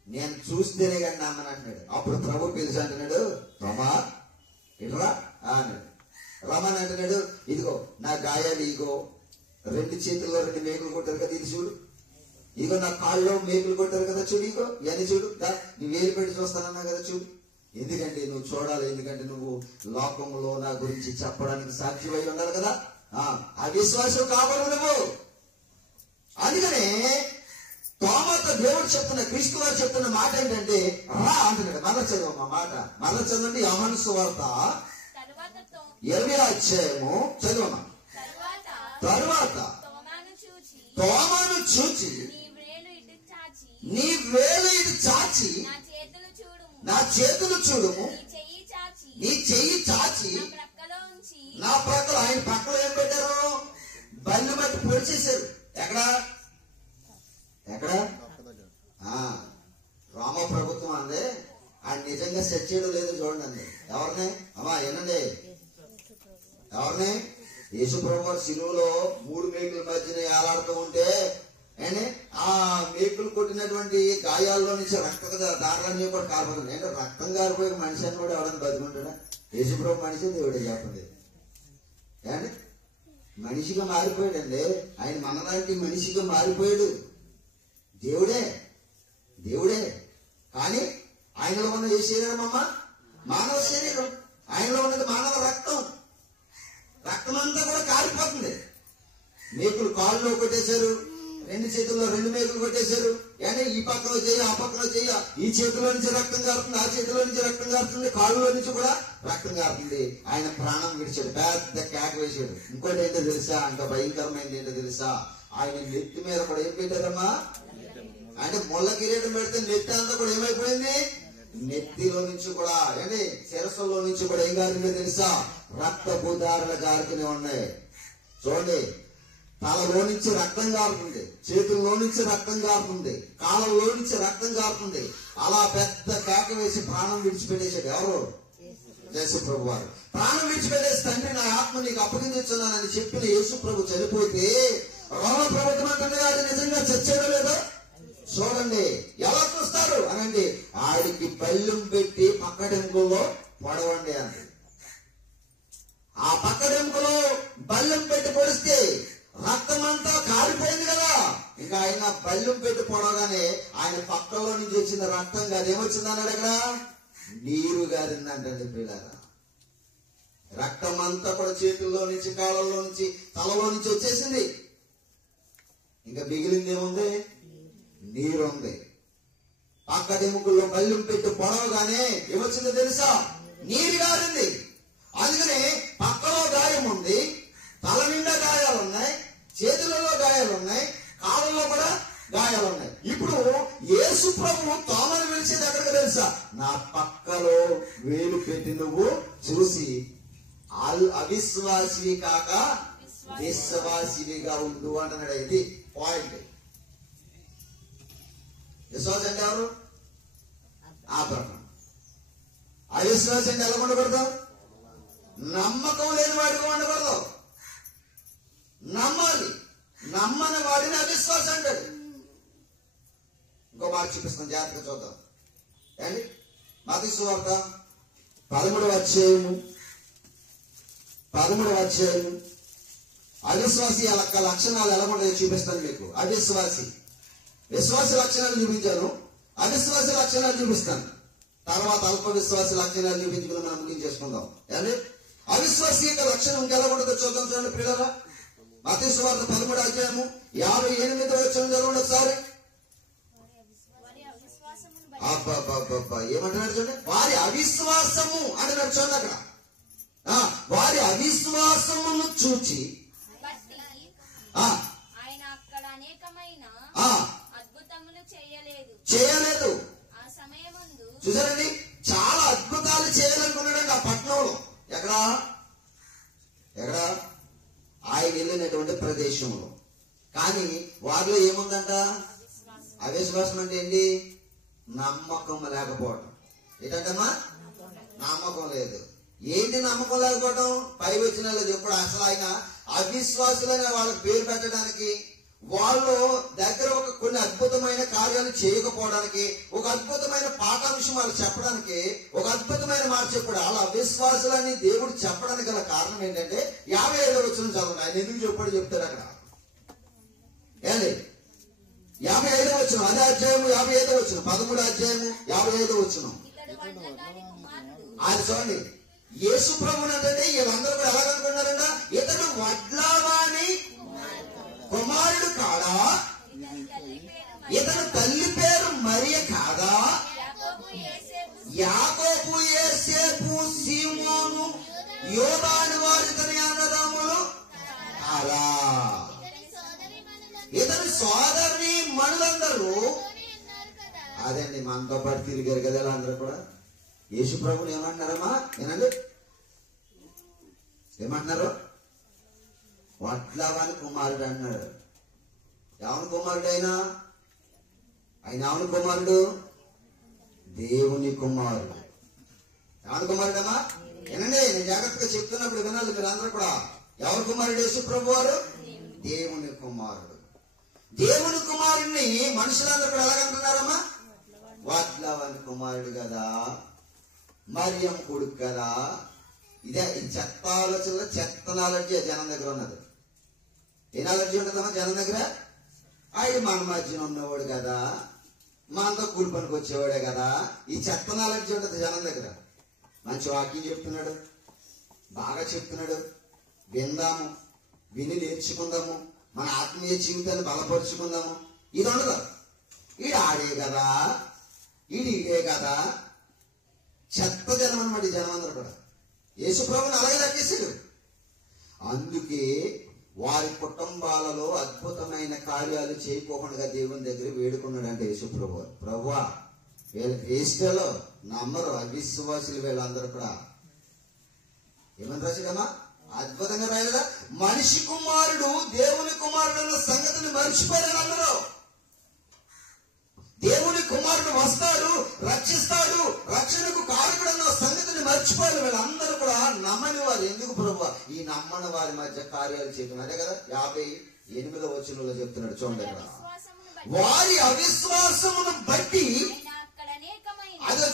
నేను చూస్తేనే కానీ నమ్మని అంటున్నాడు. అప్పుడు ప్రభు పిలిచి అంటున్నాడు, తోమా ఇట్రా అన్నాడు. రమని అంటున్నాడు, ఇదిగో నా గాయాలు, ఇగో 2 చేతుల్లో 2 మేకులు కొట్టారు కదా, ఇది చూడు. ఇగో నా కాళ్ళలో మేకులు కొట్టారు కదా, చూడు. ఇగో ఇవన్నీ చూడు. నువ్వు వేలు పెట్టి చూస్తానన్నా కదా, చూడు. ఎందుకంటే నువ్వు చూడాలి, ఎందుకంటే నువ్వు లోకంలో నా గురించి చెప్పడానికి సాక్షివై ఉండాలి కదా. అవిశ్వాసం కావాలి నువ్వు. అందుకనే తోమాతో దేవుడు చెప్తున్న, క్రీస్తు వారు చెప్తున్న మాట ఏంటంటే రా అంటున్నాడు. మరల చదవమ్మా మాట, మరల చదవండి. యోహాను సువార్త 20వ అధ్యాయము చదవమ్మా. తరువాత తోమాను చూచి నీ వేలు ఇటు చాచి నా చేతులు చూడుము, నీ చెయ్యి చాచి నా ప్రక్కలో. ఆయన పక్కలో ఏం పెట్టారు? బల్లి మట్టి పొడిచేశారు. ఎక్కడ రామ ప్రభుత్వం అందే. ఆయన నిజంగా సెట్ చేయడం లేదు చూడండి అండి. ఎవరిని అమ్మా ఏనండి? ఎవరిని? యేసు ప్రభు శిలువలో 3 మేకుల మధ్యన ఏలాడుతూ ఉంటే ఆ మేకులు కొట్టినటువంటి గాయాల్లో నుంచి రక్త దారులన్నీ కూడా కారిపోతుంది. అంటే రక్తం కారిపోయి మనిషి అని కూడా ఎవరైనా బతుకుంటాడా? యేసు ప్రభు మనిషి, దేవుడే చెప్పండి. కానీ మనిషిగా మారిపోయాడండి. ఆయన మనలాంటి మనిషిగా మారిపోయాడు. దేవుడే కానీ ఆయనలో ఉన్న ఏ శరీరం అమ్మా? మానవ శరీరం. ఆయనలో ఉన్నది మానవ రక్తం. రక్తం అంతా కూడా కారిపోతుంది. మేకులు కాళ్ళలో కొట్టేశారు, 2 చేతుల్లో 2 మేకులు కొట్టేశారు. ఈ పక్కలో చేయ, ఆ పక్కలో చేయ. ఈ చేతిలో నుంచి రక్తం కారుతుంది, ఆ చేతిలో నుంచి రక్తం కారుతుంది, కాళ్ళలో నుంచి కూడా రక్తం కారుతుంది. ఆయన ప్రాణం విడిచాడు, పెద్ద కేక వేసాడు. ఇంకోటి ఏంటో తెలుసా? ఇంకా భయంకరమైనది ఏంటో తెలుసా? ఆయన నెత్తి మీద కూడా ఏం పెట్టారమ్మా? అంటే ముళ్ళ కిరీటం పెడితే నెత్తి అంతా కూడా ఏమైపోయింది? నెత్తిలో నుంచి కూడా శిరస్సులో నుంచి కూడా ఏం కారిందో తెలుసా? రక్తపు దారుల గారుతూనే ఉన్నాయి. చూడండి, తలలో నుంచి రక్తం కారుతుంది, చేతుల్లో నుంచి రక్తం కారుతుంది, కాళ్ళలో నుంచి రక్తం కారుతుంది. అలా పెద్ద కేక వేసి ప్రాణం విడిచిపెట్టేశాడు. ఎవరు? యేసు ప్రభు వారు. ప్రాణం విడిచిపెట్టేసి తండ్రి నా ఆత్మ నీకు అప్పగించున్నానని చెప్పిన యేసు ప్రభు చనిపోతే రోమ ప్రభుత్వం అంటుంది అది నిజంగా చచ్చాడో లేదో చూడండి. ఎలా చూస్తారు అనండి? ఆడికి బల్యం పెట్టి పక్కడెంకుల్లో పొడవండి అంది. ఆ పక్కడెంకులో బల్యం పెట్టి పొడిస్తే రక్తం అంతా కారిపోయింది కదా. ఇంకా ఆయన బల్యం పెట్టి పొడవగానే ఆయన పక్కలో నుంచి వచ్చిన రక్తం కాదు, ఏమొచ్చింది అన్నాడు? అక్కడ నీరు గారిందంటండి పిల్లరా. రక్తం అంతా కూడా చేతుల్లో నుంచి, కాళ్ళలో నుంచి, తలలో నుంచి వచ్చేసింది. ఇంకా మిగిలింది ఏముంది? నీరుంది. పక్కడెముకల్లో బల్యం పెట్టి పొడవగానే ఏమొచ్చిందో తెలుసా? నీరు గారింది. అందుకని పక్కలో గాయం ఉంది, తల నిండా గాయాలు ఉన్నాయి, చేతులలో గాయాలు ఉన్నాయి, కాళ్ళలో కూడా గాయాలు ఉన్నాయి. ఇప్పుడు యేసు ప్రభువు తోమను పిలిచేది ఎక్కడికి తెలుసా? నా పక్కలో వేలు పెట్టి నువ్వు చూసి అవిశ్వాసివి కాక విశ్వాసివిగా ఉండు అంటున్నాడు. ఇది పాయింట్. విశ్వాసం అంటే ఎవరు? అబ్రహాము. అవిశ్వాసం అంటే ఎలా ఉండకూడదు? నమ్మకం లేని వాడిగా ఉండకూడదు. నమ్మాలి. నమ్మని వాడిని అవిశ్వాసం అంటాడు. ఇంకో మాట చూపిస్తాను, జాగ్రత్తగా చూద్దాం. ఏంటి? మత్తయి సువార్త 13వ అధ్యాయము అవిశ్వాసి యొక్క లక్షణాలు ఎలా ఉంటాయో చూపిస్తాను మీకు. విశ్వాసి లక్షణాలు చూపించాను, అవిశ్వాసి లక్షణాలు చూపిస్తాను. తర్వాత అల్ప విశ్వాసి లక్షణాలు చూపించుకుని మనం ముగించేసుకుందాం. అంటే అవిశ్వాసి యొక్క లక్షణం ఇంకెలా ఉంటుందో చూద్దాం. చూడండి పిల్లరా, మత్తయి సువార్త 13:58 చదవండి ఒకసారి. ఏమంటున్నాడు చూడండి, వారి అవిశ్వాసము అంటున్నాడు చూడండి అక్కడ. వారి అవిశ్వాసమును చూచి ఆయన అక్కడ అనేకమైన అద్భుతములు చేయలేదు. ఆ సమయమందు చూసారండి, చాలా అద్భుతాలు చేయాలనుకున్నాడండి ఆ పట్టణంలో. ఎక్కడ ఆయన వెళ్ళినటువంటి ప్రదేశంలో. కానీ వారిలో ఏముందంట? అవిశ్వాసం అంటే ఏంటి? నమ్మకం లేకపోవడం. ఏంటంటమ్మా? నమ్మకం లేదు. ఏంటి నమ్మకం లేకపోవడం? పై వచ్చిన లేదు ఎప్పుడు. అసలు ఆయన అవిశ్వాసులైన వాళ్ళకి పేరు పెట్టడానికి, వాళ్ళు దగ్గర కొన్ని అద్భుతమైన కార్యాలు చేయకపోవడానికి, ఒక అద్భుతమైన పాఠాంశం వాళ్ళు చెప్పడానికి, ఒక అద్భుతమైన మాట చెప్పాడు. అలా అవిశ్వాసులని దేవుడు చెప్పడానికి గల కారణం ఏంటంటే 55వ వచనం చదవండి. ఆయన ఎందుకు చెప్పాడు చెప్తాడు అక్కడ. ఏంటి 55వ వచనం, అదే అధ్యాయము 55వ వచనం, 13వ అధ్యాయము 55వ వచనం. ఆయన చూడండి, యేసు ప్రభువుని అంటే వీళ్ళందరూ కూడా ఎలాగనుకున్నారంట? ఇతడు వడ్లవాని కుమారుడు కాదా? ఇతను తల్లి పేరు మరియ కాదా? యాకోబు, యోసేపు, సీమోను, యోదాను వారు ఇతని అన్నదమ్ములు కాదా? ఇతని సోదరుని మనులందరూ అదండి మనతో పాటు తిరిగారు కదా అందరూ కూడా. యేసు ప్రభుని ఏమంటున్నారమ్మా? ఏనండి ఏమంటున్నారు? వడ్లవాని కుమారుడు అన్నాడు. ఎవని కుమారుడు ఆయన ఎవని కుమారుడు? దేవుని కుమారుడు. ఎవని కుమారుడమ్మా? ఏనండి నేను జాగ్రత్తగా చెప్తున్నప్పుడు వినాలి మీరు అందరూ కూడా. ఎవరి కుమారుడు యేసు ప్రభు వారు? దేవుని కుమారుడు. దేవుని కుమారుడిని మనుషులందరూ కూడా ఎలాగంటున్నారమ్మా? వడ్లవాని కుమారుడు కదా, మరియం కొడుకు కదా. ఇదే ఈ చెత్త ఆలోచనలో చెత్త నాలెడ్జీ జనం దగ్గర ఉన్నది. ఏ నాలెడ్జీ ఉంటుందమ్మా జనం దగ్గర? ఆయన మన మధ్యన ఉన్నవాడు కదా, మనతో కూలి పనికి వచ్చేవాడే కదా. ఈ చెత్త నాలెడ్జీ ఉంటుంది జనం దగ్గర. మంచి వాక్యం చెప్తున్నాడు, బాగా చెప్తున్నాడు, విందాము, విని నేర్చుకుందాము, మన ఆత్మీయ జీవితాన్ని బలపరుచుకుందాము. ఇది ఉండదు. ఈడు ఆడే కదా, ఇదే కదా. చెత్త జనం అనమాట ఈ జనం అందరూ కూడా. యేసు ప్రభుని అలాగే లెక్కేశాడు. అందుకే వారి కుటుంబాలలో అద్భుతమైన కార్యాలు చేయకోకుండా దేవుని దగ్గర వేడుకున్నాడంటే యేసు ప్రభు. ప్రభువా వీళ్ళ వేస్టలో నమ్మరు, అవిశ్వాసులు వీళ్ళందరూ కూడా. ఏమని రాశాడమ్మా? అద్భుతంగా రాయలేదా? మనిషి కుమారుడు దేవుని కుమారుడు అన్న సంగతిని మర్చిపోయారు అందరూ. దేవుని కుమారుడు వస్తాడు, రక్షిస్తాడు, రక్షణకు కారకుడు అన్న సంగతిని మర్చిపోయారు వీళ్ళందరూ కూడా. నమ్మని వారు ఎందుకు ప్రభువా ఈ నమ్మని వారి మధ్య కార్యాలు చేయడం? అదే కదా 58వ వచనంలో చెప్తున్నాడు చూడండి ఇక్కడ. వారి అవిశ్వాసమును బట్టి అదే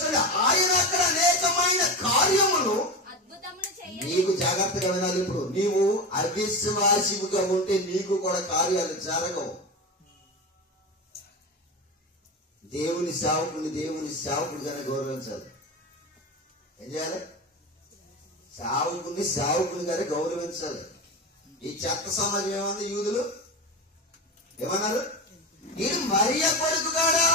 ఆయన అక్కడ అనేకమైన కార్యములు. నీకు జాగ్రత్తగా వినాలి. ఇప్పుడు నీవు అవిశ్వాసిగా ఉంటే నీకు కూడా కార్యాలు జరగవు. దేవుని సేవకుడిగానే గౌరవించాలి. ఏం చేయాలి? సేవకుడిగానే గౌరవించాలి. ఈ చెత్త సమాజం ఏమంది? యూదులు ఏమన్నారు? ఇది మరియ కొడుకు కాడా,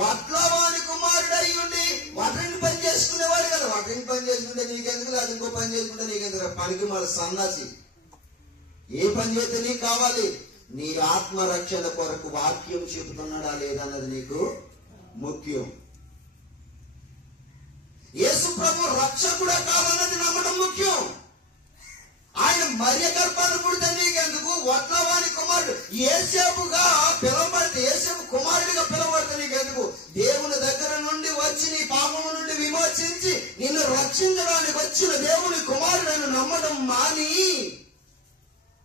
వడ్లవాని కుమారుడు అయి ఉండి వడ్రంగి పని చేసుకునేవాడు కదా. వడ్రంగి పని చేసుకుంటే నీకెందుకు, లేదు ఇంకో పని చేసుకుంటే నీకెందుకు? పనికి మళ్ళీ సన్నాసి. ఏ పని చేస్తే నీకు కావాలి? నీ ఆత్మరక్షణ కొరకు వాక్యం చెబుతున్నాడా లేదన్నది నీకు ముఖ్యం. యేసు ప్రభు రక్షకుడా కాదన్నది నమ్మడం ముఖ్యం. ఆయన మరియ గర్భాన్ని పుడితే నీకెందుకు? వడ్లవాని కుమారుడు యేసేపుగా పిలువబడితే, యేసేపు కుమారుడిగా పిలువబడితే నీకెందుకు? దేవుని దగ్గర నుండి వచ్చి నీ పాపము నుండి విమోచించి నిన్ను రక్షించడానికి వచ్చిన దేవుని కుమారుడని నమ్మడం మాని,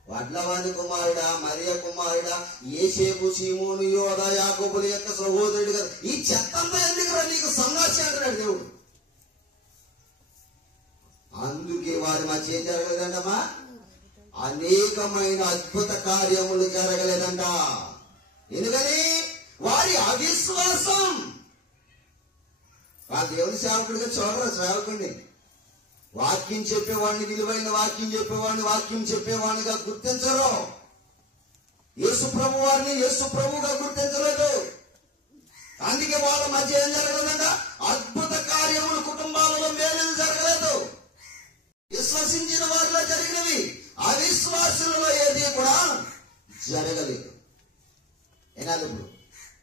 వడ్లవాని కుమారుడా, మరియ కుమారుడా, యేసేపు, సీమోను, యోదా, యాకోబుల యొక్క సహోదరుడు కదా. ఈ చెత్తంతా ఎందుకురా నీకు సన్నాసి అంటున్నాడు దేవుడు. అందుకే వారి మధ్య ఏం జరగలేదంటమ్మా? అనేకమైన అద్భుత కార్యములు జరగలేదంట. ఎందుకని? వారి అవిశ్వాసం. ఆ దేవుని సేవకుడిగా చూడరా సేవకుడిని, వాక్యం చెప్పేవాడిని, విలువైన వాక్యం చెప్పేవాడిని, వాక్యం చెప్పేవాడినిగా గుర్తించరు. యేసు ప్రభు వారిని యేసు ప్రభుగా గుర్తించలేదు. అందుకే వాళ్ళ మధ్య ఏం జరగలేదంట? అద్భుత కార్యములు కుటుంబాలలో మేలు జరగలేదు. విశ్వసించిన వారిలో జరిగినవి అవిశ్వాసులలో ఏది కూడా జరగలేదు. ఏనాలి ఇప్పుడు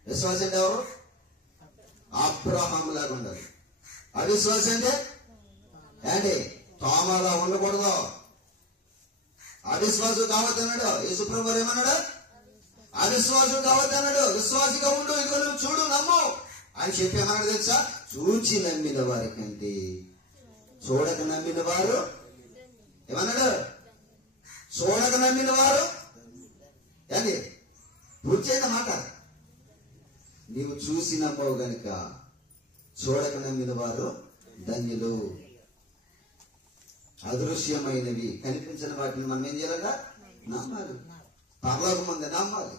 విశ్వాసం అంటే ఎవరు? అబ్రహాం లాగా ఉండాలి. అవిశ్వాసం అంటే ఏంటి? తోమలా ఉండకూడదు. అవిశ్వాసం కావద్దన్నాడు యేసుప్రభు వారు. ఏమన్నాడు? అవిశ్వాసం కావద్దన్నాడు. విశ్వాసిగా ఉండు, ఇదిగో నువ్వు చూడు, నమ్ము అని చెప్పి ఏమన్నాడు తెలుసా? చూచి నమ్మిన వారి కంటే చూడక నమ్మిన వారు ఏమన్నాడు? చూడక నమ్మిన వారు ఏంటి? పూర్తి మాట. నీవు చూసి నమ్మవు గనుక చూడక నమ్మిన వారు ధన్యులు. అదృశ్యమైనవి కనిపించిన వాటిని మనం ఏం చేయాలట? నమ్మాలి. పరలోకం ముందే నమ్మాలి,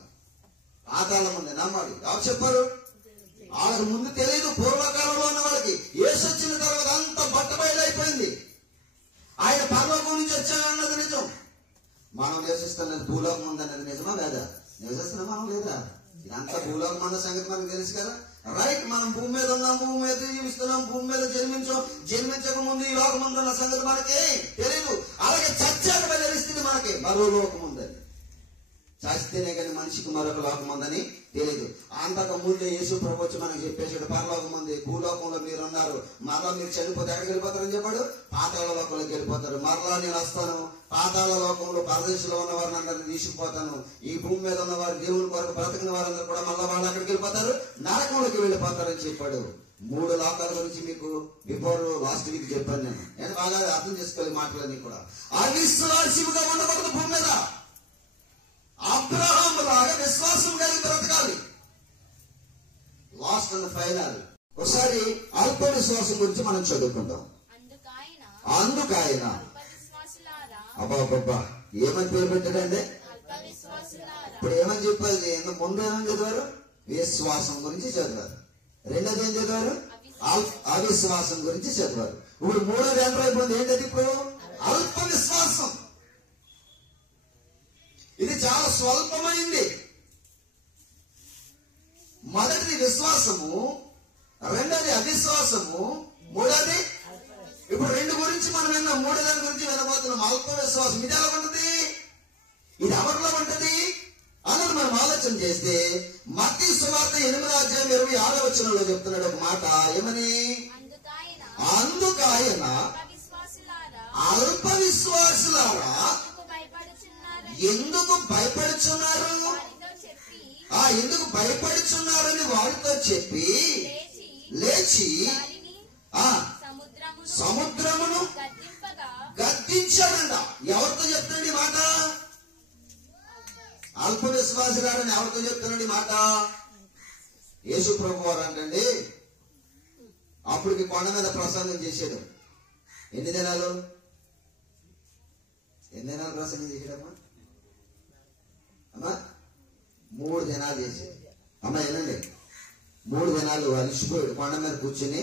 పాతాళం ముందే నమ్మాలి. ఎవరు చెప్పారు? వాళ్ళకి ముందు తెలియదు. పూర్వకాలంలో ఉన్న వాళ్ళకి యేసు వచ్చిన తర్వాత అంతా బట్టబయలైపోయింది. ఆయన పరలోకం నుంచి వచ్చానన్నది నిజం. మనం నివసిస్తున్నది భూలోకం ఉందన్నది నిజమా లేదా? నివసిస్తున్నాం మనం లేదా? ఇదంతా భూలోకం అన్న సంగతి మనకు తెలుసు కదా. రైట్, మనం భూమి మీద ఉన్నాం, భూమి మీద జీవిస్తున్నాం, భూమి మీద జన్మించక ముందు ఈ లోకం ఉందన్న సంగతి మనకి తెలియదు. అలాగే చచ్చాక తెలిస్తుంది మనకి మరో లోకం ఉందని. చస్తేనే కానీ మనిషికి మరొక లోకం ఉందని తెలియదు. అంతకు ముందే యేసు ప్రభు వచ్చి మనకు చెప్పేసాడు, పరలోకం ఉంది, భూలోకంలో మీరు ఉన్నారు, మరలా మీరు చనిపోతే ఎక్కడికి వెళ్ళిపోతారని చెప్పాడు? పాతాళ లోకంలోకి వెళ్ళిపోతారు. మరలా నేను వస్తాను, పాతాళ లోకంలో పరదేశంలో ఉన్న వారిని అందరినీ తీసుకుపోతాను. ఈ భూమి మీద ఉన్న వారు, దేవుని కొరకు బ్రతికిన వారందరూ కూడా మళ్ళా వాళ్ళు అక్కడికి వెళ్ళిపోతారు, నరకంలోకి వెళ్ళిపోతారని చెప్పాడు. 3 లోకాల గురించి మీకు బిఫోర్ లాస్ట్ వీక్ చెప్పాను నేను బాగా అర్థం చేసుకోవాలి మాటలన్నీ కూడా. అవిశ్వాసిగా ఉండకూడదు భూమి మీద. అబ్రహాం లాగా విశ్వాసం కలిగి బ్రతకాలి. లాస్ట్ అండ్ ఫైనల్ ఒకసారి అల్ప విశ్వాసం గురించి మనం చదువుకుంటాం. అందుకాయన అబ్బాబ్బా ఏమని పేరు పెట్టాడండి? ఇప్పుడు ఏమని చెప్పారు? ముందు ఏమని చదివారు? విశ్వాసం గురించి చదివారు. రెండోది ఏం చదివారు? అవిశ్వాసం గురించి చదివారు. ఇప్పుడు మూడోది ఎంటర్ అయిపోయింది. ఏంటది ఇప్పుడు? అల్ప విశ్వాసం. ఇది చాలా స్వల్పమైంది. మొదటిది విశ్వాసము, రెండోది అవిశ్వాసము, మూడోది ఇప్పుడు 2 గురించి మనం విన్నాం. మూడోదాని గురించి వినబోతున్నాం. అల్ప విశ్వాసం. ఇది ఎలా ఉంటుంది? ఇది ఎవరిలో ఉంటుంది అన్నది మనం ఆలోచన చేస్తే మత్తయి సువార్త 8:26 చెప్తున్నాడు ఒక మాట. ఏమని? అందుకాయన అల్ప విశ్వాసులారా ఎందుకు భయపడుచున్నారు? ఎందుకు భయపడుచున్నారని వారితో చెప్పి లేచి సముద్రమును గద్దించాడంట. ఎవరితో చెప్తున్నాడు ఈ మాట? అల్ప విశ్వాసులారని ఎవరితో చెప్తున్నాడు ఈ మాట? యేసు ప్రభు వారు అంటండి అప్పటికి కొండ మీద ప్రసంగం చేశాడు. ఎన్ని దినాలు ప్రసంగం చేశాడమ్మా? అమ్మా 3 దినాలు చేశాడు. అమ్మా ఏనండి, 3 దినాలు అలిసిపోయాడు. కొండ మీద కూర్చుని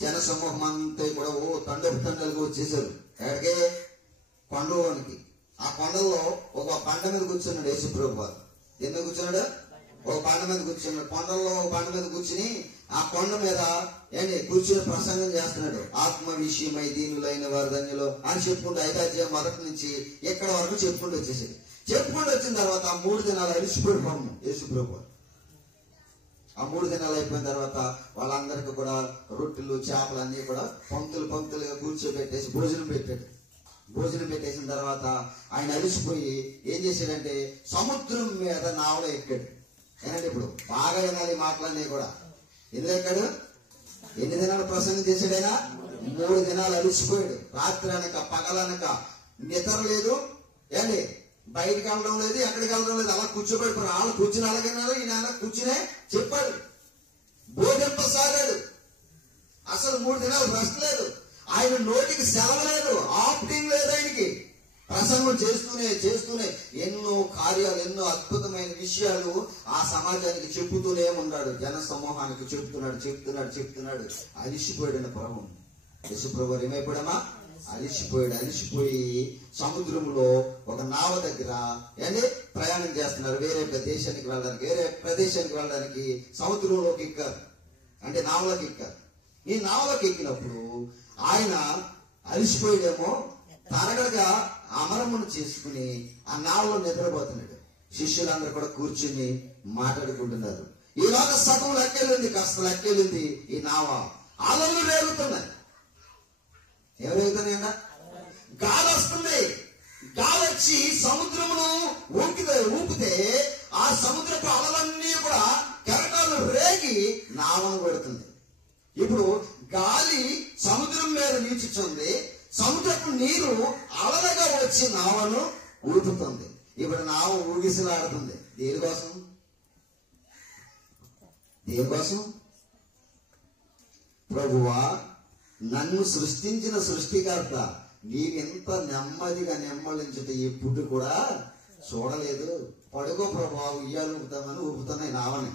జన సమూహం అంతా కూడా తండలుగా వచ్చేసారు. ఎక్కడికే? కొండలోనికి. ఆ కొండల్లో ఒక పంట మీద కూర్చున్నాడు యేసు ప్రభు వారు. ఎందుకు కూర్చున్నాడు? ఒక పంట మీద కూర్చున్నాడు. కొండల్లో ఒక పంట మీద కూర్చుని ఆ కొండ మీద కూర్చుని ప్రసంగం చేస్తున్నాడు. ఆత్మ విషయమై దీనులైన వారు ధన్యులు అని చెప్పుకుంటూ 5వ అధ్యాయం మొదటి నుంచి ఎక్కడ వరకు చెప్పుకుంటూ వచ్చేసాడు. చెప్పుకుంటూ వచ్చిన తర్వాత 3 దినాలు అలిసిపోయాడు పాము యేసు ప్రభు. ఆ 3 దినాలు అయిపోయిన తర్వాత వాళ్ళందరికీ కూడా రొట్టెలు చేపలు అన్ని కూడా పంక్తులుగా కూర్చోబెట్టేసి భోజనం పెట్టాడు. భోజనం పెట్టేసిన తర్వాత ఆయన అలిసిపోయి ఏం చేశాడంటే సముద్రం మీద నావలో ఎక్కాడు. ఏనండి ఇప్పుడు బాగా వినాలి మాటలన్నీ కూడా. ఎందుకు ఎక్కాడు? ఎన్ని దినాలు ప్రసంగం చేశాడు ఆయన? 3 దినాలు అలిసిపోయాడు. రాత్రి అనక పగలనక నిద్ర లేదు, బయటికి వెళ్ళడం లేదు, ఎక్కడికి వెళ్ళడం లేదు. అలా కూర్చోబెట్టుకున్నారు. వాళ్ళు కూర్చుని అలాగన్నారు, ఈయన కూర్చునే చెప్పాడు, బోధింపసాగాడు. అసలు 3 దినాలు రెస్ట్ లేదు. ఆయన నోటికి సెలవు లేదు, ఆప్టింగ్ లేదు. ఆయనకి ప్రసంగం చేస్తూనే ఎన్నో కార్యాలు, ఎన్నో అద్భుతమైన విషయాలు ఆ సమాజానికి చెబుతూనే ఉన్నాడు. జన సమూహానికి చెప్తున్నాడు. అలిసిపోయాడు ప్రభు. యేసుప్రభు ఏమైపోయామా? అలిసిపోయి సముద్రంలో ఒక నావ దగ్గర ప్రయాణం చేస్తున్నారు. వేరే ప్రదేశానికి వెళ్ళడానికి సముద్రంలోకి ఎక్కారు, అంటే నావలోకి ఎక్కారు. ఈ నావలోకి ఎక్కినప్పుడు ఆయన అలిసిపోయాడేమో, తరగడగా అమరమును చేసుకుని ఆ నావలో నిద్రపోతున్నాడు. శిష్యులందరూ కూడా కూర్చుని మాట్లాడుకుంటున్నారు. ఈలోగా సగం కాస్త లెక్కెళ్ళింది ఈ నావ. అలలు రేగుతున్నాయి. ఏమవుతున్నాయంట? గాలి వస్తుంది. గాలి వచ్చి సముద్రమును ఊపితే ఆ సముద్రపు అలలన్నీ కూడా కెరటాలు రేగి నావను పెడుతుంది. ఇప్పుడు గాలి సముద్రం మీద వీచుతుంది, సముద్రపు నీరు అలలుగా వచ్చి నావను ఊపుతుంది. ఇప్పుడు నావ ఊగిసలాడుతుంది. దేనికోసం? ప్రభువా, నన్ను సృష్టించిన సృష్టికర్త నీవెంత నెమ్మదిగా నెమ్మలించుట ఎప్పుడు కూడా చూడలేదు. పడుకో ప్రభువా, ఉయ్యాలు ఊపుతామని ఊపుతున్నాయి నావని.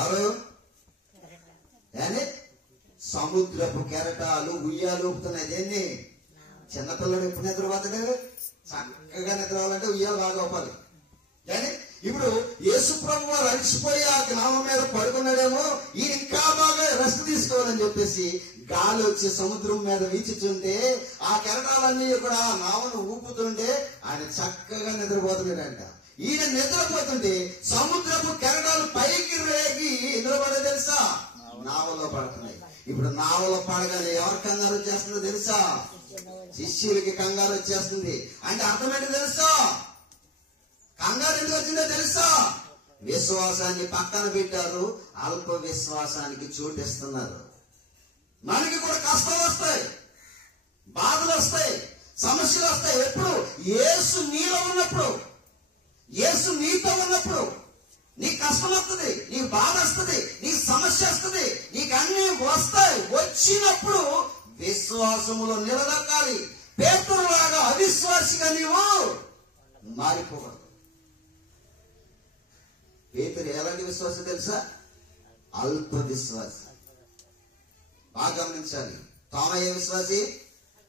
ఎవరు? సముద్రపు కెరటాలు ఉయ్యాలు ఊపుతున్నాయి. దేన్ని? చిన్నపిల్లడు ఎప్పుడు నిద్రపోతాడు? చక్కగా నిద్రపోవాలంటే ఉయ్యాలు బాగా ఊపాలి. కానీ ఇప్పుడు యేసు ప్రభు వారు అలసిపోయి ఆ నావ మీద పడుకున్నాడేమో, ఈయన ఇంకా బాగా రెస్ట్ తీసుకోవాలని చెప్పేసి గాలి వచ్చి సముద్రం మీద వీచుతుంటే ఆ కెరటాలన్నీ కూడా నావను ఊపుతుంటే ఆయన చక్కగా నిద్రపోతున్నాడంట. ఈయన నిద్రపోతుంటే సముద్రపు కెరటాలు పైకి రేగి ఎందులో పడే తెలుసా? నావలో పడుతున్నాయి. ఇప్పుడు నావలో పడగానే ఎవరు కంగారు వచ్చేస్తుందో తెలుసా? శిష్యులకి కంగారు వచ్చేస్తుంది. అంటే అర్థమేంటి తెలుసా? కంగారు ఎందుకు వచ్చిందో తెలుసా? విశ్వాసాన్ని పక్కన పెట్టారు, అల్ప విశ్వాసానికి చోటిస్తున్నారు. మనకి కూడా కష్టాలు వస్తాయి, బాధలు వస్తాయి, సమస్యలు వస్తాయి. ఎప్పుడు? యేసు నీలో ఉన్నప్పుడు, యేసు నీతో ఉన్నప్పుడు నీకు కష్టం వస్తుంది, నీకు బాధ వస్తుంది, నీకు సమస్య వస్తుంది, నీకు అన్ని వస్తాయి. వచ్చినప్పుడు విశ్వాసములో నిలదొక్కాలి. పేతురులాగా అవిశ్వాసిగా నీవు మారిపోకూడదు. పేతురు ఎలాంటి విశ్వాసం తెలుసా? అల్ప విశ్వాసి. బాగా గమనించాలి. తోమ ఏ విశ్వాసి?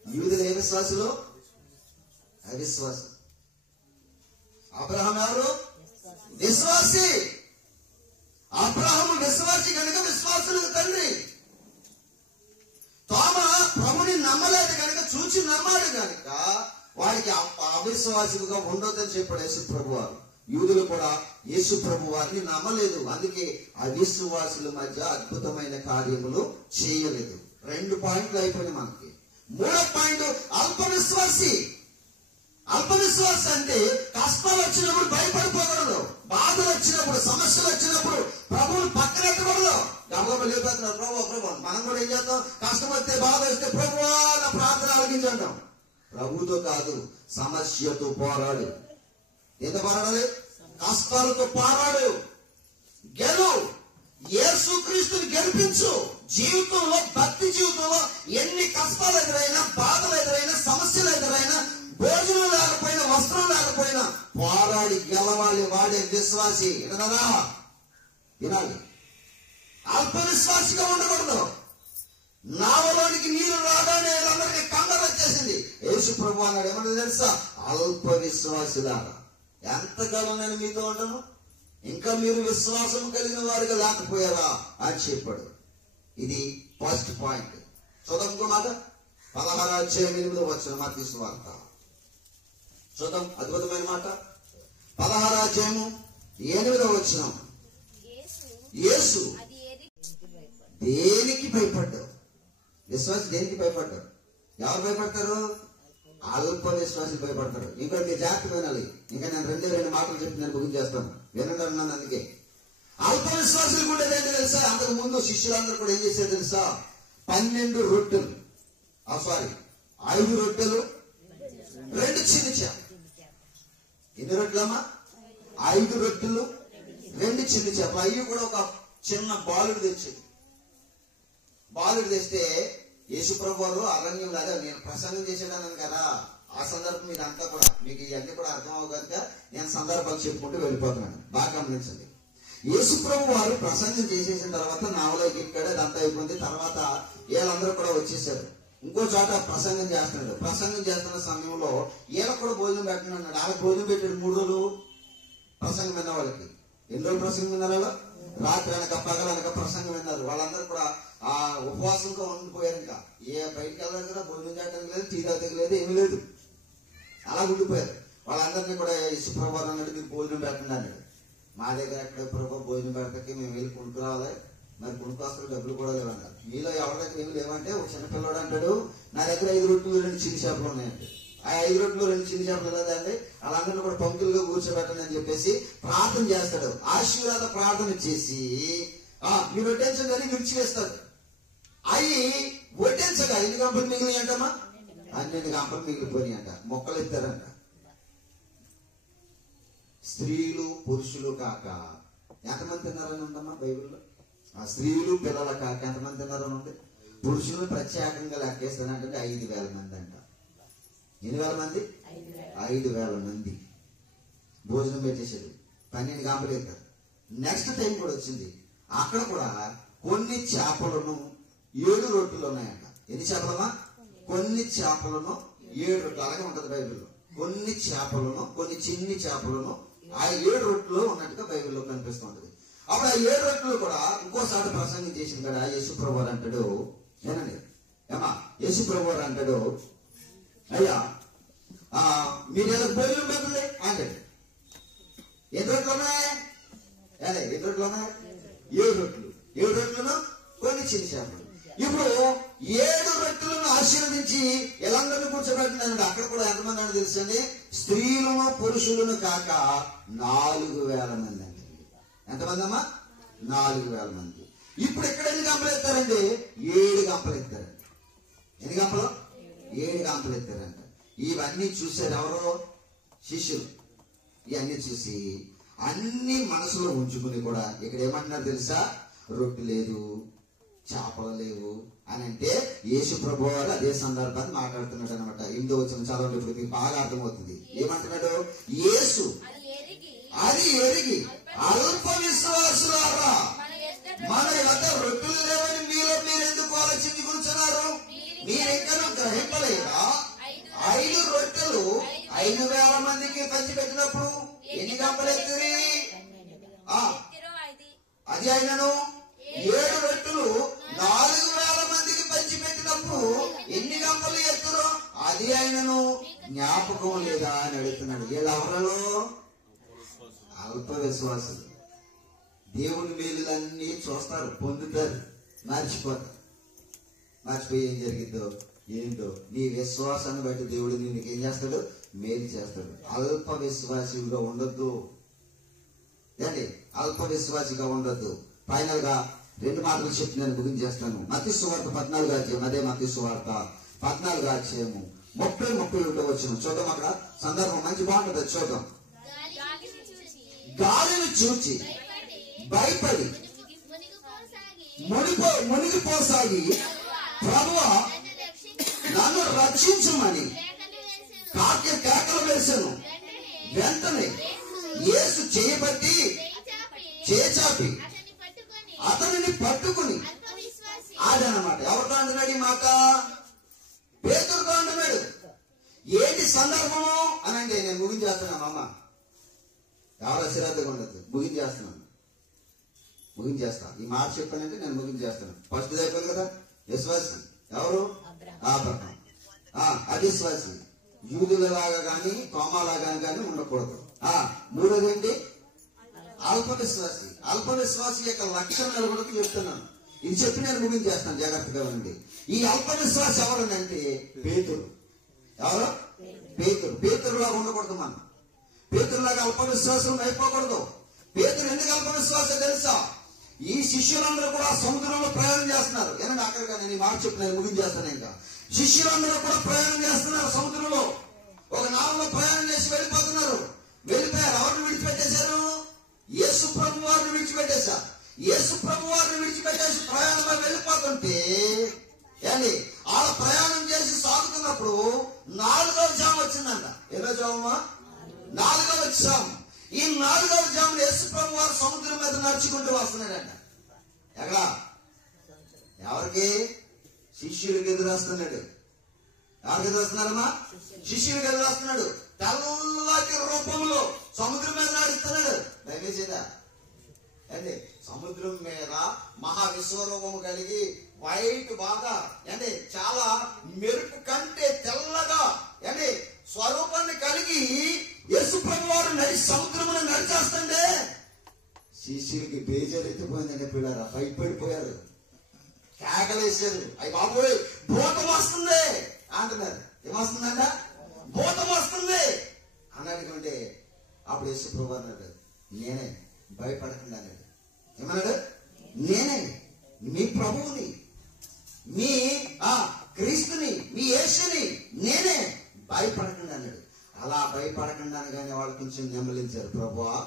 యూదులు ఏ విశ్వాసులు? అవిశ్వాసి. అబ్రహాం ఎవరు? విశ్వాసి. అబ్రహాము విశ్వాసి కనుక విశ్వాసులకు తండ్రి. తోమ ప్రభుని నమ్మలేదు కనుక చూచి నమ్మాడు కనుక వాడికి అవిశ్వాసులుగా ఉండొద్దని చెప్పాడు యేసు ప్రభు వారు. యూదులు కూడా యేసు ప్రభు వారిని నమ్మలేదు, అందుకే అవిశ్వాసుల మధ్య అద్భుతమైన కార్యములు చేయలేదు. 2 పాయింట్లు అయిపోయినాయి మనకి. 3వ పాయింట్ అల్ప విశ్వాసి. అల్ప విశ్వాసి అంటే కష్టాలు వచ్చినప్పుడు భయపడిపోకూడదు, బాధలు వచ్చినప్పుడు, సమస్యలు వచ్చినప్పుడు ప్రభువుని పక్కనెట్టకూడదు. గమగమ లేకపోతున్నారు ప్రభు. మనం కూడా ఏం చేస్తాం? కష్టం వస్తే, బాధ వస్తే ప్రభువా నా ప్రార్థన ఆలకించంటాం. ప్రభుతో కాదు, సమస్యతో పోరాడు. ఎంత పోరాడాలి? కష్టాలతో పోరాడు, గెలు. యేసుక్రీస్తుని గెలిపించు. జీవితంలో, భక్తి జీవితంలో ఎన్ని కష్టాలు ఎదురైనా, బాధలు ఎదురైనా, సమస్యలు ఎదురైనా, భోజనం లేకపోయినా, వస్త్రం లేకపోయినా పోరాడి గెలవాలి. వాడే విశ్వాసి. వినాలి. అల్ప విశ్వాసిగా ఉండకూడదు. నావలోనికి నీరు రాగానే అందరికీ కంగారు వచ్చేసింది. యేసు ప్రభు అన్నాడు, ఏమన్నా తెలుసా? అల్ప విశ్వాసులారా, ఎంతకాలం నేను మీతో ఉండను, ఇంకా మీరు విశ్వాసం కలిగిన వారిగా లేకపోయారా అని చెప్పాడు. ఇది ఫస్ట్ పాయింట్. చూద్దాం ఇంకో మాట. 16:8 మత్తయి సువార్త చూద్దాం. అద్భుతమైన మాట. 16:8 యేసు దేనికి భయపడ్డావు? విశ్వాసి దేనికి భయపడ్డాడు? ఎవరు భయపడతారు? అల్ప విశ్వాసులు భయపడతారు. ఇంకా మీరు జాగ్రత్త వినాలి. ఇంకా నేను 2 మాటలు చెప్పి నేను ముగించేస్తాను. వినండి అన్నాను. అందుకే అల్ప విశ్వాసులు కూడా ఏంటి తెలుసా? అంతకు ముందు శిష్యులందరూ కూడా ఏం చేశారు తెలుసా? 12 రొట్టెలు, 5 రొట్టెలు, 2 చిన్న చేపలు. ఎన్ని రొట్టెలమ్మా? 5 రొట్టెలు, 2 చిన్న చేపలు. అవి కూడా ఒక చిన్న బాలుడు తెచ్చింది. బాలుడు తెస్తే యేసు ప్రభు వారు అరణ్యంలో, అదే నేను ప్రసంగం చేసేదాన్ని కదా, ఆ సందర్భం ఇదంతా కూడా మీకు ఇవన్నీ కూడా అర్థం అవ్వక నేను సందర్భాలు చెప్పుకుంటూ వెళ్ళిపోతున్నాను. బాగా గమనించండి. యేసుప్రభు వారు ప్రసంగం చేసేసిన తర్వాత నావలోకి ఎక్కాడు, అదంతా అయిపోయింది. తర్వాత వీళ్ళందరూ కూడా వచ్చేసారు. ఇంకో చోట ప్రసంగం చేస్తున్నాడు. ప్రసంగం చేస్తున్న సమయంలో వీళ్ళకి కూడా భోజనం పెట్టినాడు. వాళ్ళకి భోజనం పెట్టాడు 3 రోజులు ప్రసంగం విన్న వాళ్ళకి. ఎన్ని రోజులు ప్రసంగం విన్నారు? రాత్రి అనక పగలనక ప్రసంగం విన్నారు. వాళ్ళందరూ కూడా ఆ ఉపవాసంతో ఉండిపోయారు. ఇంకా బయటికి వెళ్ళలేదు కదా, భోజనం చేయడానికి లేదు, టీ తాగడానికి లేదు, ఏమీ లేదు, అలా ఉండిపోయారు. వాళ్ళందరినీ కూడా యేసుప్రభు అన్నాడు, మీరు భోజనం పెట్టండి అన్నాడు. మా దగ్గర ఎక్కడ ప్రభు భోజనం పెడతాకి మేము వెళ్ళి కొనుక్కు రావాలి, మరి కొనుక్కోస్తున్న డబ్బులు కూడా లేవన్నారు. మీలో ఎవరి దగ్గర ఏమి లేవంటే ఒక చిన్నపిల్లడు అంటాడు, నా దగ్గర 5 రొట్టెలు 2 చిన్న చేపలు ఉన్నాయండి. ఆ 5 రొట్టెలు 2 చిన్న చేపలు లేదండి, వాళ్ళందరినీ కూడా పంక్తులుగా కూర్చోబెట్టండి అని చెప్పేసి ప్రార్థన చేస్తాడు. ఆశీర్వాద ప్రార్థన చేసి మీరు వడ్డించండి అని విడిచివేస్తాడు. అవి వడ్డించగా ఎన్ని గంపలు మిగిలినాయి అంటమ్మా? 12 గంపలు మిగిలిపోయి అంట. మొక్కలు ఎత్తారంట. స్త్రీలు పురుషులు కాక ఎంతమంది తిన్నారని ఉందమ్మా బైబిల్లో? ఆ స్త్రీలు పిల్లల కాక ఎంతమంది తిన్నారని ఉంది? పురుషులు ప్రత్యేకంగా లెక్కేస్తానంటే 5,000 మంది అంట. ఎన్ని వేల మంది? 5,000 మంది భోజనం పెట్టేశాడు. 12 గంపలు ఎత్తారు. నెక్స్ట్ టైం కూడా వచ్చింది. అక్కడ కూడా కొన్ని చేపలను 7 రొట్టెలు ఉన్నాయంట. ఎన్ని చేపలమ్మా? కొన్ని చేపలను 7 రొట్టెలు. అలాగే ఉంటది బైబిల్లో. కొన్ని చేపలను, కొన్ని చిన్ని చేపలను ఆ 7 రొట్టెలు ఉన్నట్టుగా బైబిల్లో కనిపిస్తుంటది. అప్పుడు ఆ 7 రొట్టెలు కూడా ఇంకోసారి ప్రసంగం చేసిన కదా యేసుప్రభు వారు అంటాడు, ఏనండి ఏమా యేసుప్రభు వారు అంటాడు, అయ్యా మీరు ఎలా భోజనం పెట్టండి అంటాడు. ఎన్ని రొట్టెలు ఉన్నాయి? ఎన్ని రొట్టెలు ఉన్నాయి? 7 రొట్టెలు. 7 రొట్టెలను కొన్ని చిన్న చేపలు. ఇప్పుడు 7 రొట్టెలను ఆశీర్వదించి ఎలాందరినీ కూర్చోబెట్టినాడు. అక్కడ కూడా ఎంతమంది అని తెలుసండి? స్త్రీలను పురుషులను కాక 4,000 మంది అండి. ఎంతమంది అమ్మా? 4,000 మంది. ఇప్పుడు ఇక్కడ ఎన్ని గంపలు ఎత్తారండి? 7 గంపలు ఎత్తారండి. ఎన్ని గంపలు? 7 గంపలు ఎత్తారంట. ఇవన్నీ చూశారు ఎవరో? శిష్యులు. ఇవన్నీ చూసి అన్ని మనసులో ఉంచుకుని కూడా ఇక్కడ ఏమంటున్నారు తెలుసా? రొట్టె లేదు, చేపలు లేవు అని అంటే యేసు ప్రభు వారు అదే సందర్భాన్ని మాట్లాడుతున్నాడు అనమాట. 8వ వచనం చదవండి, ఇప్పుడు మీకు బాగా అర్థమవుతుంది. ఏమంటున్నాడు? యేసు అది ఎరిగి అల్ప విశ్వాసులారా, మన యొక్క రొట్టెలు లేవని మీలో మీరు ఎందుకు ఆలోచించి కూర్చున్నారు? మీరు ఎక్కడ గ్రహింపలేదా? 5 రొట్టెలు 5,000 మందికి పంచిపెట్టినప్పుడు ఎన్ని గంపలు ఎత్తిరి? అది అయినను 7 రొట్టెలు 4,000 మందికి పంచిపెట్టినప్పుడు ఎన్ని గంపలు ఎత్తురు? అది అయినను జ్ఞాపకం లేదా అని అడుగుతున్నాడు. వీళ్ళెవరలో? అల్ప విశ్వాసులు. దేవుని మేలులన్నీ చూస్తారు, పొందుతారు, మర్చిపోతారు. మర్చిపోయి ఏం జరిగిద్దో ఏంటో నీ విశ్వాసాన్ని బట్టి దేవుడు నీకు ఏం చేస్తాడు? మేలు చేస్తాడు. అల్ప విశ్వాసిగా ఉండొద్దు అండి, అల్ప విశ్వాసిగా ఉండొద్దు. ఫైనల్ గా 2 మాటలు చెప్పి నేను ముగించేస్తాను. మత్తయి సువార్త 14వ అధ్యాయం, అదే మత్తయి సువార్త 14వ అధ్యాయము 30-31 వచ్చిన చూద్దాం. అక్కడ సందర్భం మంచి బాగుంటుంది, చూద్దాం. గాలిని చూచి భయపడి మునిగిపోసాగి ప్రభువా నన్ను రక్షించమని కేకలు వేశాను. వెంటనే యేసు చేయబట్టి చేచాపి అతనిని పట్టుకుని ఆడనమాట. ఎవరితో అంటున్నాడు ఈ మాట? పేతురుతో అంటున్నాడు. ఏంటి సందర్భము అని అంటే నేను ముగించేస్తున్నాను అమ్మ, ఎవరు శ్రద్ధగా ఉండదు. ముగించేస్తా. ఈ మాట చెప్పానంటే నేను ముగించేస్తాను. ఫస్ట్ అయిపోయింది కదా, విశ్వాసి ఎవరు? అబ్రహాము. అవిశ్వాసి యూదులలాగా కానీ తోమాలాగా కానీ ఉండకూడదు. 3వది ఏంటి? అల్ప విశ్వాసి. అల్ప విశ్వాసి యొక్క లక్షణాలు కూడా చెప్తున్నాను. ఇది చెప్పి నేను ముగించేస్తాను, జాగ్రత్తగా ఉండి. ఈ అల్ప విశ్వాసి ఎవరనంటే పేతురు. ఎవరు? పేతురులాగా ఉండకూడదు. మనం పేతురులాగా అల్ప విశ్వాసం అయిపోకూడదు. పేతురు ఎందుకు అల్ప విశ్వాసం తెలుసా? ఈ శిష్యులందరూ కూడా సముద్రంలో ప్రయాణం చేస్తున్నారు. ఏనండి అక్కడిగా నేను ఈ మాట చెప్పి నేను ముగించేస్తాను. ఇంకా శిష్యులందరూ కూడా ప్రయాణం చేస్తున్నారు సముద్రంలో. ఒక నావలో ప్రయాణం చేసి వెళ్ళిపోతున్నారు. వెళ్ళిపోయారు. ఎవరిని విడిచిపెట్టేశారు? యేసు ప్రభు వారిని విడిచిపెట్టేశారు. యేసు ప్రభు వారిని విడిచిపెట్టేసి ప్రయాణం వెళ్ళిపోతుంటే ఏంటి వాళ్ళ ప్రయాణం చేసి సాగుతున్నప్పుడు 4వ జాము వచ్చిందంట. ఎన్నో జామా? 4వ జాము. ఈ 4వ జామున యేసుప్రభు వారు సముద్రం మీద నడుచుకుంటూ వస్తున్నాడంట. ఎక్కడ? ఎవరికి? శిష్యుడికి ఎదురొస్తున్నాడు. ఎవరికి ఎదురొస్తున్నారమ్మా? శిష్యుడికి ఎదురొస్తున్నాడు. తెల్లటి రూపంలో సముద్రం మీద నడుస్తున్నాడు. దయచేదా అంటే సముద్రం మీద మహా విశ్వరూపము కలిగి వైట్ బాగా అంటే చాలా మెరుపు కంటే తెల్లగా అంటే స్వరూపాన్ని కలిగి యేసుప్రభు వారు సముద్రమును నడిచేస్తుండే శిష్యులకి బేజారు ఎత్తిపోయిందండి. పిల్లరా భయపడిపోయారు, కేకలేశారు. అయ్యి బాబోయ్ భూతం వస్తుంది అంటున్నారు. ఏమొస్తుందంట? భూతం వస్తుంది అన్నాడుకుంటే అప్పుడు యేసుప్రభు అన్నాడు, నేనే, భయపడకండి అన్నాడు. ఏమన్నాడు? నేనే మీ ప్రభువుని, మీ క్రీస్తుని, మీ యేసుని, నేనే, భయపడకండి అన్నాడు. అలా భయపడకండి అనగానే వాళ్ళు కొంచెం నెమ్మలించారు. ప్రభువా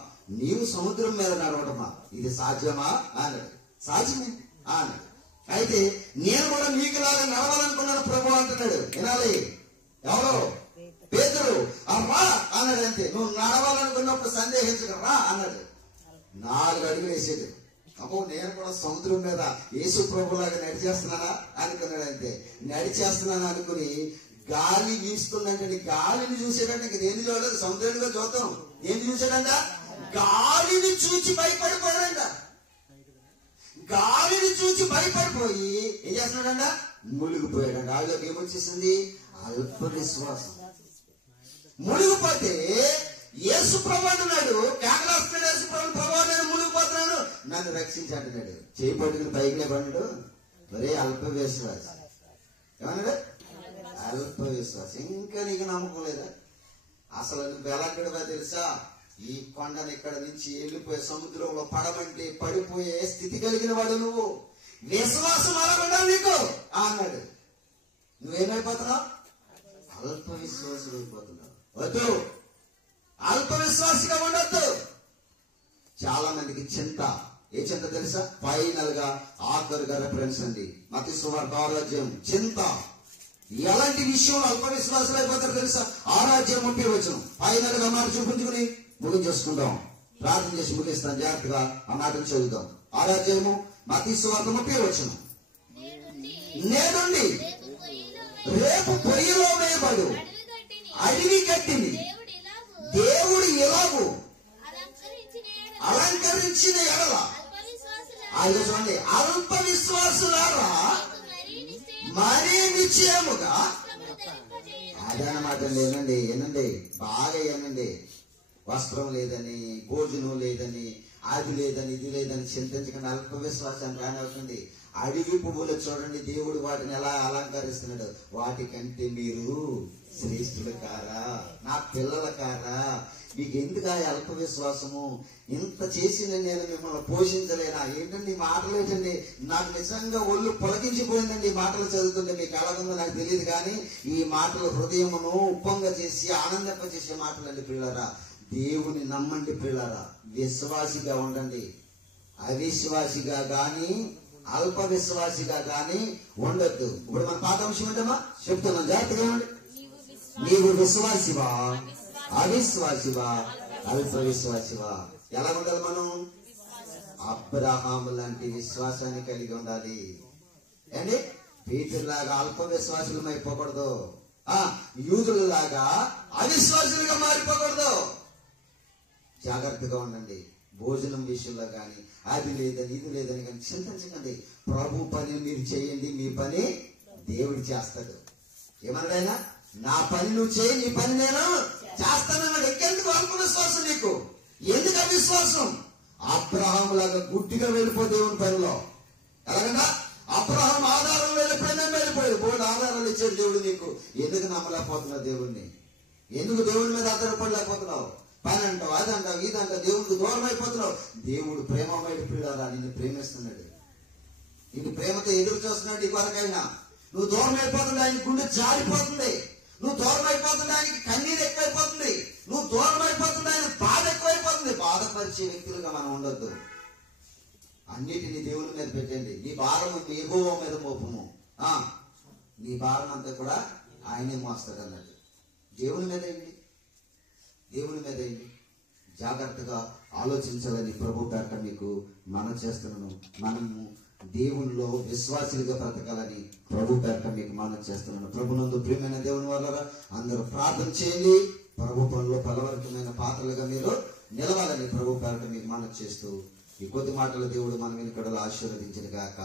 నీవు సముద్రం మీద నడవడమా, ఇది సాధ్యమా అన్నాడు. సాధ్యమే అన్నాడు. అయితే నేను కూడా మీకులాగా నడవాలనుకున్నాను ప్రభు అంటున్నాడు. వినాలి. ఎవరు? పేతురు. రా అన్నాడు. అంతే. నువ్వు నడవాలనుకున్నప్పుడు సందేహించక రా అన్నాడు. 4 అడుగులు వేసాడు. అమ్మో నేను కూడా సముద్రం మీద యేసు ప్రభులాగా నడిచేస్తున్నానా అనుకున్నాడు. అంతే. నడిచేస్తున్నాను అనుకుని గాలి వీస్తుందంటే గాలిని చూసాడంటే ఇంక దేని చూడలేదు, సముద్రంగా చూద్దాం. ఏంటి చూసాడంట? గాలిని చూచి భయపడిపోయాడంట. గాలిని చూచి భయపడిపోయి ఏం చేస్తున్నాడంట? మునిగిపోయాడంట. వాళ్ళకి ఏమొచ్చేసింది? అల్ప విశ్వాసం. మునిగిపోతే యేసు ప్రభు అంటున్నాడు, కేకలేస్తున్నాడు. యేసు ప్రభు నేను మునిగిపోతున్నాను, నన్ను రక్షించి అంటున్నాడు. చేయి పట్టుకుని పైకి లేపన్నాడు. మరే అల్ప విశ్వాసం. ఏమన్నాడు? అల్ప విశ్వాసం. ఇంకా నీకు నమ్మకం లేదా? అసలు నువ్వు ఎలాంటివా తెలుసా? ఈ కొండను ఇక్కడ నుంచి వెళ్ళిపోయే సముద్రంలో పడమంటే పడిపోయే స్థితి కలిగిన వాడు నువ్వు. విశ్వాసం అలా ఉండాలి నీకు అన్నాడు. నువ్వేమైపోతున్నావు? అల్ప విశ్వాసం అయిపోతున్నావు. వద్దు, అల్ప విశ్వాసిగా ఉండొద్దు. చాలా మందికి చింత. ఏ చింత తెలుసా? ఫైనల్ గా ఆఖరుగా రిఫరెన్స్ అండి మత్తయి సువార్త 6వ అధ్యాయం. చింత. ఎలాంటి విషయంలో అల్ప విశ్వాసాలు అయిపోతారు తెలుసా? 6వ అధ్యాయం 30వ వచనం. ఫైనల్ గా మాట చూపించుకుని ముగించేసుకుంటాం. ప్రార్థన చేసి ముగిస్తాం. జాగ్రత్తగా ఆ మాటను చదువుదాం. 6వ అధ్యాయము మత్తయి సువార్త 30వ వచనం. నేడుండి రేపు పొయ్యిలో వేయబడు అడవి గట్టిని దేవుడు ఎలాగూ అలంకరించిన ఎడల అది చూడండి, అల్ప విశ్వాసులారా మరీ నిశ్చయముగా అదనమాట. ఏనండి ఏనండి బాగా ఏనండి, వస్త్రం లేదని, భోజనం లేదని, అది లేదని, ఇది లేదని చింతించకండి. అల్ప విశ్వాసాన్ని రానివ్వకండి. అడవి పువ్వులు చూడండి, దేవుడు వాటిని ఎలా అలంకరిస్తున్నాడు. వాటికంటే మీరు శ్రేష్ఠులు కారా? నా పిల్లల కారా? మీకు ఎందుకు అల్ప విశ్వాసము? ఇంత చేసిన నేను మిమ్మల్ని పోషించలేనా? ఏంటండి మాటలు ఏంటండి? నాకు నిజంగా ఒళ్ళు పొలగించిపోయిందండి ఈ మాటలు చదువుతుంటే. మీకు ఎలాగుందో నాకు తెలియదు కానీ ఈ మాటలు హృదయమును ఉప్పంగా చేసి ఆనందింపజేసే మాటలండి పిల్లరా. దేవుని నమ్మండి పిల్లరా. విశ్వాసిగా ఉండండి. అవిశ్వాసిగా గాని అల్ప విశ్వాసిగా గాని ఉండొద్దు. ఇప్పుడు మన పాఠాంశం ఏంటమ్మా చెప్తున్నాం, జాగ్రత్తగా ఉండండి. నీవు విశ్వాసివా, అవిశ్వాసివా, అల్ప విశ్వాసివా? ఎలా ఉండాలి మనం? అబ్రహాము లాంటి విశ్వాసాన్ని కలిగి ఉండాలి. ఏంటి? పేతురులాగా అల్ప విశ్వాసులం అయిపోకూడదు. యూదులలాగా అవిశ్వాసులుగా మారిపోకూడదు. జాగ్రత్తగా ఉండండి. భోజనం విషయంలో కానీ అది లేదని ఇది లేదని కానీ చింతించకండి. ప్రభు పని మీరు చేయండి, మీ పని దేవుడు చేస్తాడు. ఏమన్నాడైనా? నా పని నువ్వు చేయి, నీ పని నేను చేస్తానన్నాడు. ఇంకెందుకు అల్ప విశ్వాసం నీకు? ఎందుకు అవిశ్వాసం? అబ్రహాము లాగా గుడ్డిగా వెళ్ళిపో దేవుని పనిలో. ఎలాగంట? అబ్రహాం ఆధారం వెళ్ళిపోయినా వెళ్ళిపోయాడు. బోర్డు ఆధారాలు ఇచ్చాడు దేవుడు నీకు. ఎందుకు నమ్మలేకపోతున్నావు దేవుణ్ణి? ఎందుకు దేవుడి మీద ఆధారపడలేకపోతున్నావు? పని అంటావు, అది అంటావు, ఇది అంటావు, దేవుడికి దూరం అయిపోతున్నావు. దేవుడు ప్రేమమైన పిల్లరా నిన్ను ప్రేమిస్తున్నాడు. నిన్ను ప్రేమతో ఎదురు చూస్తున్నాడు. ఈ కొరకైనా నువ్వు దూరం అయిపోతుంది, ఆయన గుండె జారిపోతుంది. నువ్వు దూరం అయిపోతుంది, ఆయనకి కన్నీరు ఎక్కువైపోతుంది. నువ్వు దూరం అయిపోతుంది, ఆయన బాధ ఎక్కువైపోతుంది. బాధపరిచే వ్యక్తులుగా మనం ఉండొద్దు. అన్నిటినీ దేవుని మీద పెట్టండి. నీ భారము యెహోవా మీద మోపము. నీ భారం అంతా కూడా ఆయనే మోస్తాడు అన్నట్టు. దేవుని మీద ఏంటి, దేవుని మీద ఏంటి, జాగ్రత్తగా ఆలోచించాలని ప్రభు పేట మీకు మనం చేస్తున్నాను. మనము దేవునిలో విశ్వాసులుగా బ్రతకాలని ప్రభు పేట మీకు మనం చేస్తున్నాను. ప్రభునందు ప్రియమైన దేవుని వల్ల అందరూ ప్రార్థన చేయండి. ప్రభు పనులు ఫలవంతమైన పాత్రలుగా మీరు నిలవాలని ప్రభు పేట మీకు మనం చేస్తూ ఈ కొద్ది మాటల దేవుడు మన వెనుకడలో ఆశీర్వదించిన గాక.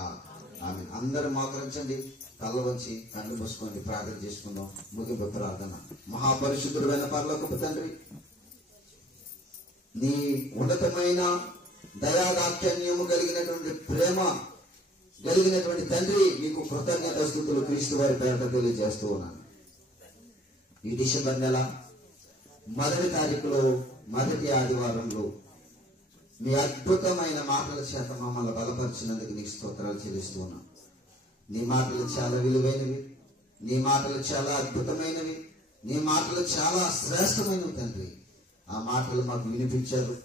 ఆమె అందరూ మోకరించండి, కళ్ళ వంచి కళ్ళు మూసుకోండి, ప్రార్థన చేసుకుందాం. ముగింపు ప్రార్థన. మహాపరిశుద్ధుడైన పరలోకపు తండ్రి, నీ ఉన్నతమైన దయాదాక్షిణ్యము కలిగినటువంటి ప్రేమ కలిగినటువంటి తండ్రి, మీకు కృతజ్ఞత స్తుతులు క్రీస్తు వారి పేరట తెలియజేస్తూ ఉన్నాను. ఈ డిసెంబర్ నెల 1వ తారీఖులో మొదటి ఆదివారంలో మీ అద్భుతమైన మాటల చేత మమ్మల్ని బలపరిచినందుకు నీకు స్తోత్రాలు చెల్లిస్తూ ఉన్నాం. నీ మాటలు చాలా విలువైనవి, నీ మాటలు చాలా అద్భుతమైనవి, నీ మాటలు చాలా శ్రేష్టమైనవి తండ్రి. ఆ మాటలు మాకు వినిపించారు,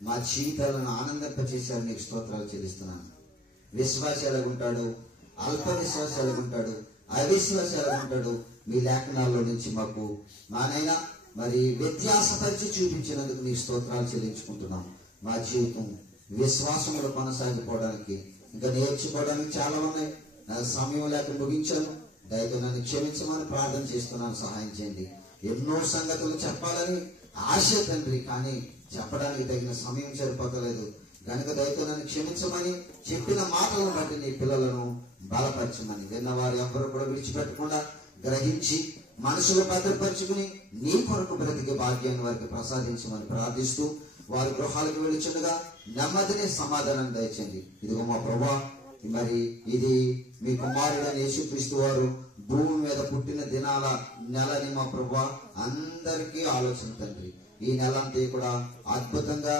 మా జీవితాలను ఆనందింపచేశారు. నీకు స్తోత్రాలు చెల్లిస్తున్నాను. విశ్వాసి ఎలాగుంటాడు, అల్ప విశ్వాసి ఎలాగుంటాడు, అవిశ్వాసి ఎలాగుంటాడు, మీ లేఖనాల్లో నుంచి మాకు మానైనా మరి వ్యత్యాసపరిచి చూపించినందుకు నీ స్తోత్రాలు చెల్లించుకుంటున్నాం. మా జీవితం విశ్వాసంలో కొనసాగిపోవడానికి ఇంకా నేర్చుకోవడానికి చాలా ఉన్నాయి. నాకు సమయం లేక ముగించాను. దయతో నన్ను క్షమించమని ప్రార్థన చేస్తున్నాను. సహాయం చేయండి. ఎన్నో సంగతులు చెప్పాలని ఆశ తండ్రి, కానీ చెప్పడానికి తగిన సమయం సరిపోతలేదు కనుక దయతో నన్ను క్షమించమని, చెప్పిన మాటలను బట్టి నీ పిల్లలను బలపరచమని, విన్నవారు ఎవరు కూడా విడిచిపెట్టకుండా గ్రహించి మనసులో భద్రపరుచుకుని నీ కొరకు బ్రతికే భాగ్యాన్ని వారికి ప్రసాదించమని ప్రార్థిస్తూ వారి గృహాలకు వెళ్ళుచుండగా నెమ్మదిని సమాధానం దయచండి. ఇదిగో మా ప్రభువా, మరి ఇది మీ కుమారుడైన యేసుక్రీస్తు వారు భూమి మీద పుట్టిన దినాల నెలని మా ప్రభువా అందరికీ ఆలోచన తండ్రి. ఈ నెల అంతా కూడా అద్భుతంగా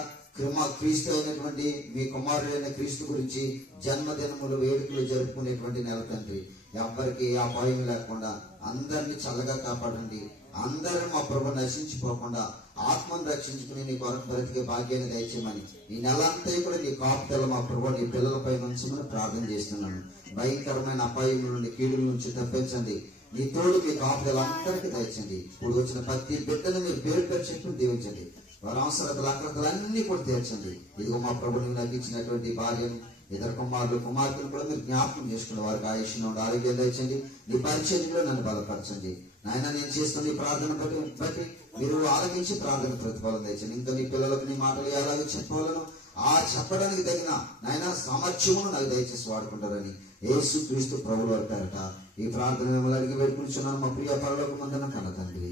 క్రీస్తు అయినటువంటి మీ కుమారుడైన క్రీస్తు గురించి జన్మదినములు వేడుకలు జరుపుకునేటువంటి నెల తండ్రి. ఎవ్వరికి అపాయం లేకుండా అందరినీ చల్లగా కాపాడండి. అందరూ మా ప్రభు నశించిపోకుండా ఆత్మను రక్షించుకుని నీ కొరకు బ్రతికే భాగ్యాన్ని దయచేయమని, ఈ నెల అంతా కూడా నీ కాపుదల మా ప్రభు నీ పిల్లలపై ఉంచమని ప్రార్థన చేస్తున్నాను. భయంకరమైన అపాయముల నుండి, కీడుల నుంచి తప్పించండి. నీ తోడు మీ కాపుదల అందరికీ దయచండి. ఇప్పుడు వచ్చిన ప్రతి బిడ్డను మీరు పేరు పేరు చెప్పి దీవించండి. వారి అవసరతలు అక్రతలు అన్ని కూడా తీర్చండి. ఇదిగో మా ప్రభుని నాకు ఇచ్చినటువంటి భార్యను, ఇతర కుమార్తెను కూడా మీరు జ్ఞాపకం చేసుకున్న వారికి ఆయుష్ను ఆరోగ్యం దయచండి. నీ పరిచర్యలో నన్ను బలపరచండి. నాయన నేను చేస్తున్న ఈ ప్రార్థన బట్టి మీరు ఆలకించి ప్రార్థన ప్రతిఫలం దయచండి. ఇంకా నీ పిల్లలకు నీ మాటలు ఎలాగో చెప్పవాలను ఆ చెప్పడానికి తగిన నాయన సామర్థ్యమును నాకు దయచేసి వాడుకుంటారని యేసు క్రీస్తు ప్రభువు వారి పేరట ఈ ప్రార్థన మిమ్మల్ని అడిగి పెట్టుకుంటున్నాను. మా ప్రియ పరలోకమందున కన్న తండ్రి,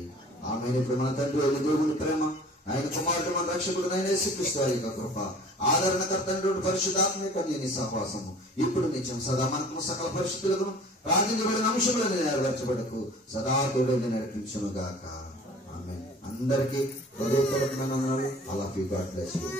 ఆమె ఇప్పుడు మన తండ్రి అయిన దేవుని ప్రేమ, ఆయన కుమారుడు మన రక్షకుడు అయిన యేసుక్రీస్తు వారి యొక్క కృప, ఆదరణకర్త పరిశుద్ధాత్మ కన్యని సహవాసము ఇప్పుడు నిత్యం సదా మనకు సకల పరిస్థితులకు ప్రార్థించబడిన అంశములను నెరవేర్చబడకు సదా తోడని నడిపించును గాక. ఆమేన్. అందరికీ హృదయపూర్వకమైన వందనాలు. I love you. God bless you.